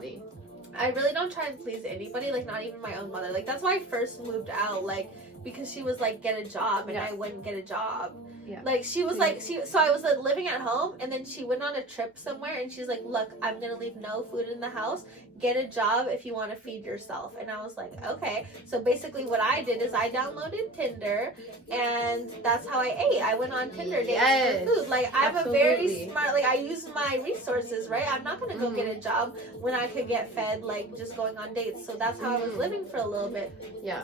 I really don't try and please anybody, like not even my own mother. Like that's why I first moved out, like because she was like, get a job, and I wouldn't get a job. Yeah. Like she was like, so I was like living at home, and then she went on a trip somewhere, and she's like, look, I'm gonna leave no food in the house. Get a job if you want to feed yourself. And I was like, okay. So basically what I did is I downloaded Tinder, and that's how I ate. I went on Tinder dates for food. Like I'm a very smart, like I use my resources, right? I'm not gonna go get a job when I could get fed like just going on dates. So that's how I was living for a little bit. Yeah.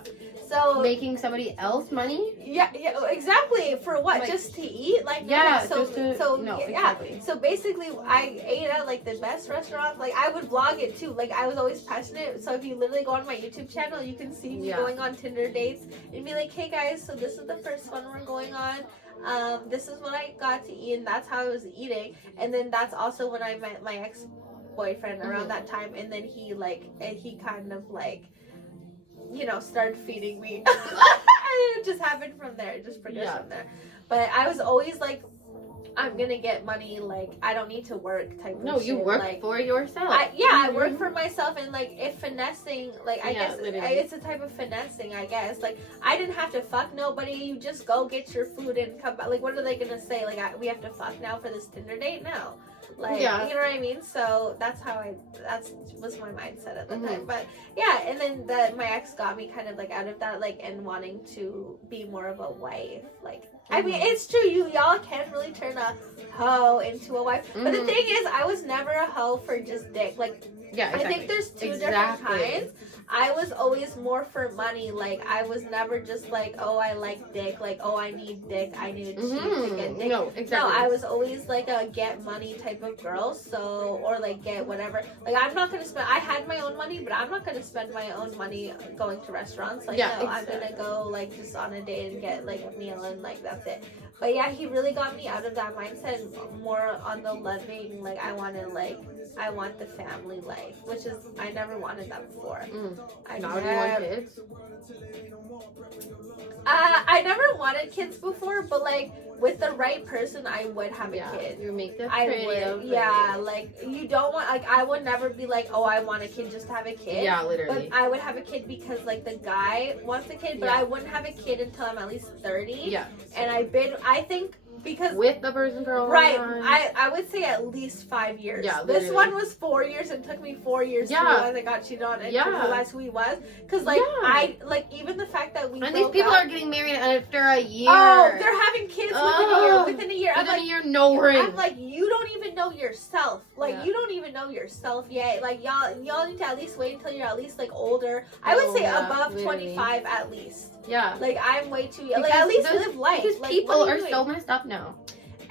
So making somebody else money? Yeah, exactly. For what? Like, just to eat? Like exactly. So basically I ate at like the best restaurants. Like I would vlog it too. Like I was always passionate. So if you literally go on my YouTube channel, you can see me going on Tinder dates and be like, hey guys, so this is the first one we're going on. This is what I got to eat, and that's how I was eating. And then that's also when I met my ex-boyfriend around that time, and then he kind of like, you know, started feeding me. And it just happened from there. It just progressed from there. But I was always like, I'm gonna get money, like I don't need to work type of shit. No, you work like, for yourself. I work for myself, and like if finessing, like I guess it's a type of finessing, I guess. Like I didn't have to fuck nobody. You just go get your food and come back. Like what are they gonna say? Like we have to fuck now for this Tinder date? No. Like, you know what I mean? So that's how that was my mindset at the time. But yeah, and then my ex got me kind of like out of that, like, and wanting to be more of a wife. Like, I mean, it's true, y'all can really turn a hoe into a wife. But the thing is, I was never a hoe for just dick. Like, I think there's two different kinds. I was always more for money. Like, I was never just like, oh, I like dick. Like, oh, I need dick. I need a cheat to get dick. No, exactly. No, I was always like a get money type of girl. So, or like get whatever. Like, I'm not going to spend, I had my own money, but I'm not going to spend my own money going to restaurants. Like, no, I'm going to go like just on a date and get like a meal and like that's it. But yeah, he really got me out of that mindset and more on the loving, like I want the family life, which is, I never wanted that before. I never wanted kids before, but like with the right person, I would have a kid. You make that like you don't want, like I would never be like, oh, I want a kid just to have a kid. Yeah, literally. But I would have a kid because like the guy wants a kid, but I wouldn't have a kid until I'm at least 30. Yeah. And I think because with the person for right, I would say at least 5 years. Yeah, literally. This one was 4 years and took me 4 years to realize I got cheated on and to realize who he was. Because like I like even the fact that we and these people are getting married after a year. Oh, they're having kids within a year. Within a year, no ring. I'm like, you don't even know yourself. Like you don't even know yourself yet. Like y'all need to at least wait until you're at least like older. I would say above 25 at least. Yeah. Like I'm way too young. Like at least live life. Because like, people are so messed up now.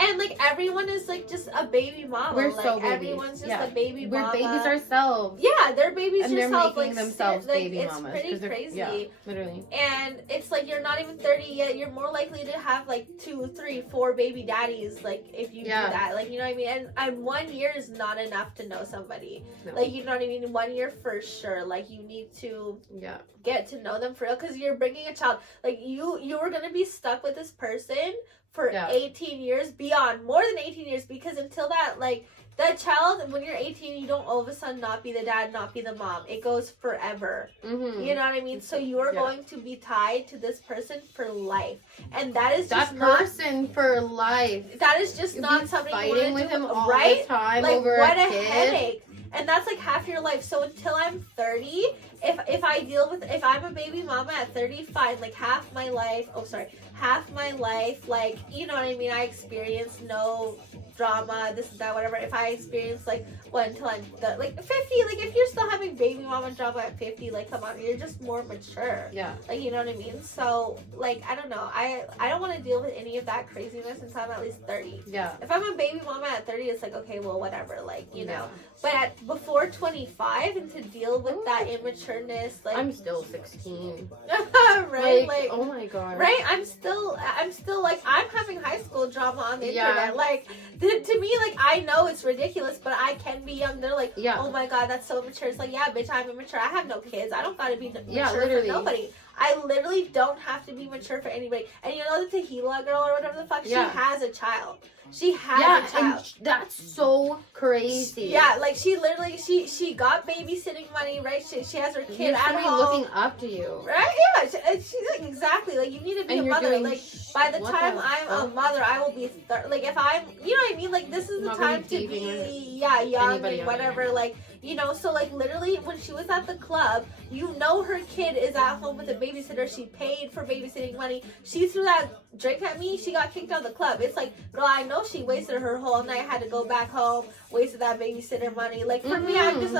And like everyone is like just a baby mama. We're like, so babies. Everyone's just a baby mama. We're babies ourselves. Yeah, they're babies and yourself. They're making themselves baby mamas. It's pretty crazy. Yeah, literally. And it's like you're not even 30 yet. You're more likely to have like 2, 3, 4 baby daddies. Like if you do that, like you know what I mean. And 1 year is not enough to know somebody. No. Like you know what I mean. 1 year for sure. Like you need to get to know them for real because you're bringing a child. Like you were gonna be stuck with this person for 18 years, beyond more than 18 years, because until that, like that child, when you're 18, you don't all of a sudden not be the dad, not be the mom. It goes forever. You know what I mean? So you are going to be tied to this person for life, and that is just person for life. That is just not something fighting with him all the time like, over what a kid. Headache. And that's like half your life. So until I'm 30, if I'm a baby mama at 35, like half my life, like, you know what I mean? I experienced no drama, this and that, whatever. If I experience like until I'm like 50, like if you're still having baby mama drama at 50, like come on, you're just more mature. Yeah. Like you know what I mean? So like I don't know. I don't want to deal with any of that craziness until I'm at least 30. Yeah. If I'm a baby mama at 30, it's like okay, well whatever, like you know. But before 25 and to deal with that immatureness, like I'm still 16. Right? Like, oh my god. Right? I'm still like, I'm having high school drama on the internet. Like, to me, like, I know it's ridiculous, but I can be young. They're like, oh my god, that's so mature. It's like, yeah, bitch, I'm immature. I have no kids. I don't gotta be mature for nobody. I literally don't have to be mature for anybody. And you know the Tahila girl or whatever the fuck, she has a child. She has a child. And that's so crazy. Yeah, like she literally she got babysitting money, right? She has her kid at home. Looking up to you, right? Yeah, she's like, exactly, like, you need to be a mother. Like, by the time I'm a mother, I will be like, if I'm, you know what I mean? Like, this is the time to be young and whatever. Like, you know, so like literally when she was at the club, you know, her kid is at home with a babysitter. She paid for babysitting money. She threw that drink at me. She got kicked out of the club. It's like, girl, I know she wasted her whole night. Had to go back home, wasted that babysitter money. Like, for me, I'm just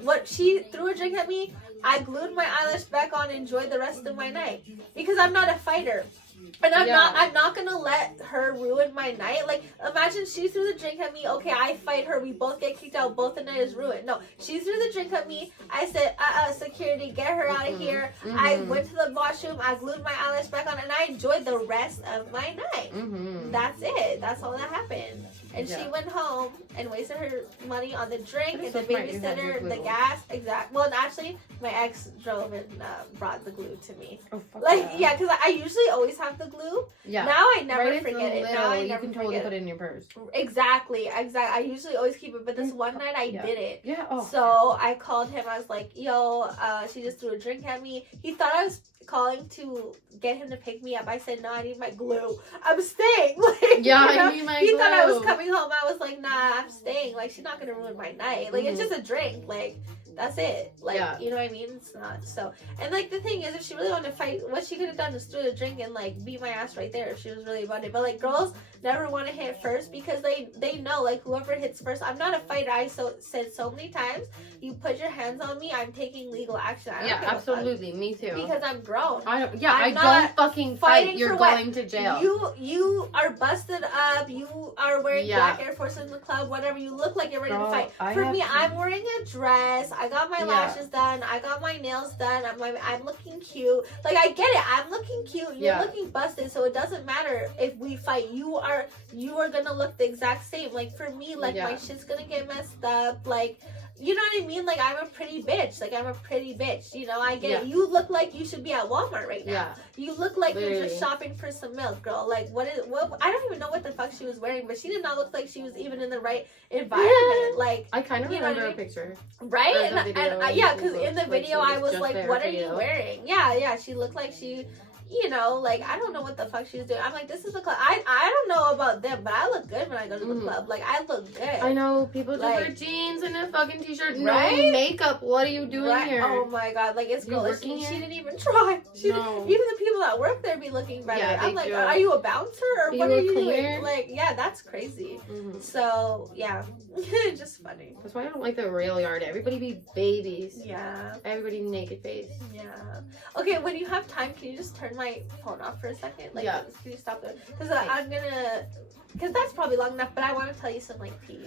what she threw a drink at me. I glued my eyelash back on, enjoyed the rest of my night because I'm not a fighter. And I'm not gonna let her ruin my night. Like, imagine she threw the drink at me. Okay, I fight her. We both get kicked out. Both the night is ruined. No, she threw the drink at me. I said, security, get her out of here. I went to the washroom. I glued my eyelash back on, and I enjoyed the rest of my night. That's it. That's all that happened. And she went home and wasted her money on the drink and the babysitter, the gas. Well, and actually, my ex drove and brought the glue to me. Oh, fuck because I usually always have the glue. Yeah. Now I never forget it. Now I never totally put it in your purse. Exactly. I usually always keep it, but this one night I didn't. Yeah. Oh. So I called him. I was like, yo, she just threw a drink at me. He thought I was calling to get him to pick me up. I said, no, I need my glue. I'm staying. Like, I need my glue. He thought I was coming home. I was like, nah, I'm staying. Like, she's not gonna ruin my night. Like, it's just a drink. Like, that's it. Like, you know what I mean? It's not so. And like, the thing is, if she really wanted to fight, what she could have done is threw a drink and like beat my ass right there if she was really about it. But like, girls never want to hit first because they know, like, whoever hits first. I'm not a fighter. I said so many times, you put your hands on me, I'm taking legal action. I don't absolutely. Me too. Because I'm grown. I don't fucking fight. You're going to jail. You are busted up. You are wearing black Air Force in the club. Whatever. You look like you're ready to fight. For me, I'm wearing a dress. I got my lashes done. I got my nails done. I'm looking cute. Like, I get it. I'm looking cute. You're looking busted. So it doesn't matter if we fight. You are gonna look the exact same. Like, for me, like, my shit's gonna get messed up. Like, you know what I mean? Like, I'm a pretty bitch. Like, I'm a pretty bitch. You know, I get it. You look like you should be at Walmart right now. Yeah. You look like you're just shopping for some milk, girl. Like, what? I don't even know what the fuck she was wearing, but she did not look like she was even in the right environment. Like, I kind of remember a picture. Right? And because in the video, I was like, what are you wearing? Yeah. She looked like she... You know, like, I don't know what the fuck she was doing. I'm like, this is the club. I don't know about them, but I look good when I go to the club. Like, I look good. I know. People just wear jeans and a fucking t-shirt. Right? No makeup. What are you doing here? Oh, my God. Like, it's cool. She didn't even try. Even the people that work there be looking better. Yeah, I'm like, are you a bouncer? Or what are you doing? Like, that's crazy. So, yeah. Just funny. That's why I don't like the rail yard. Everybody be babies. Yeah. Everybody naked face. Yeah. Okay, when you have time, can you just turn my phone off for a second? Like, can you stop it? Because I'm gonna... Because that's probably long enough, but I want to tell you some, like, pee.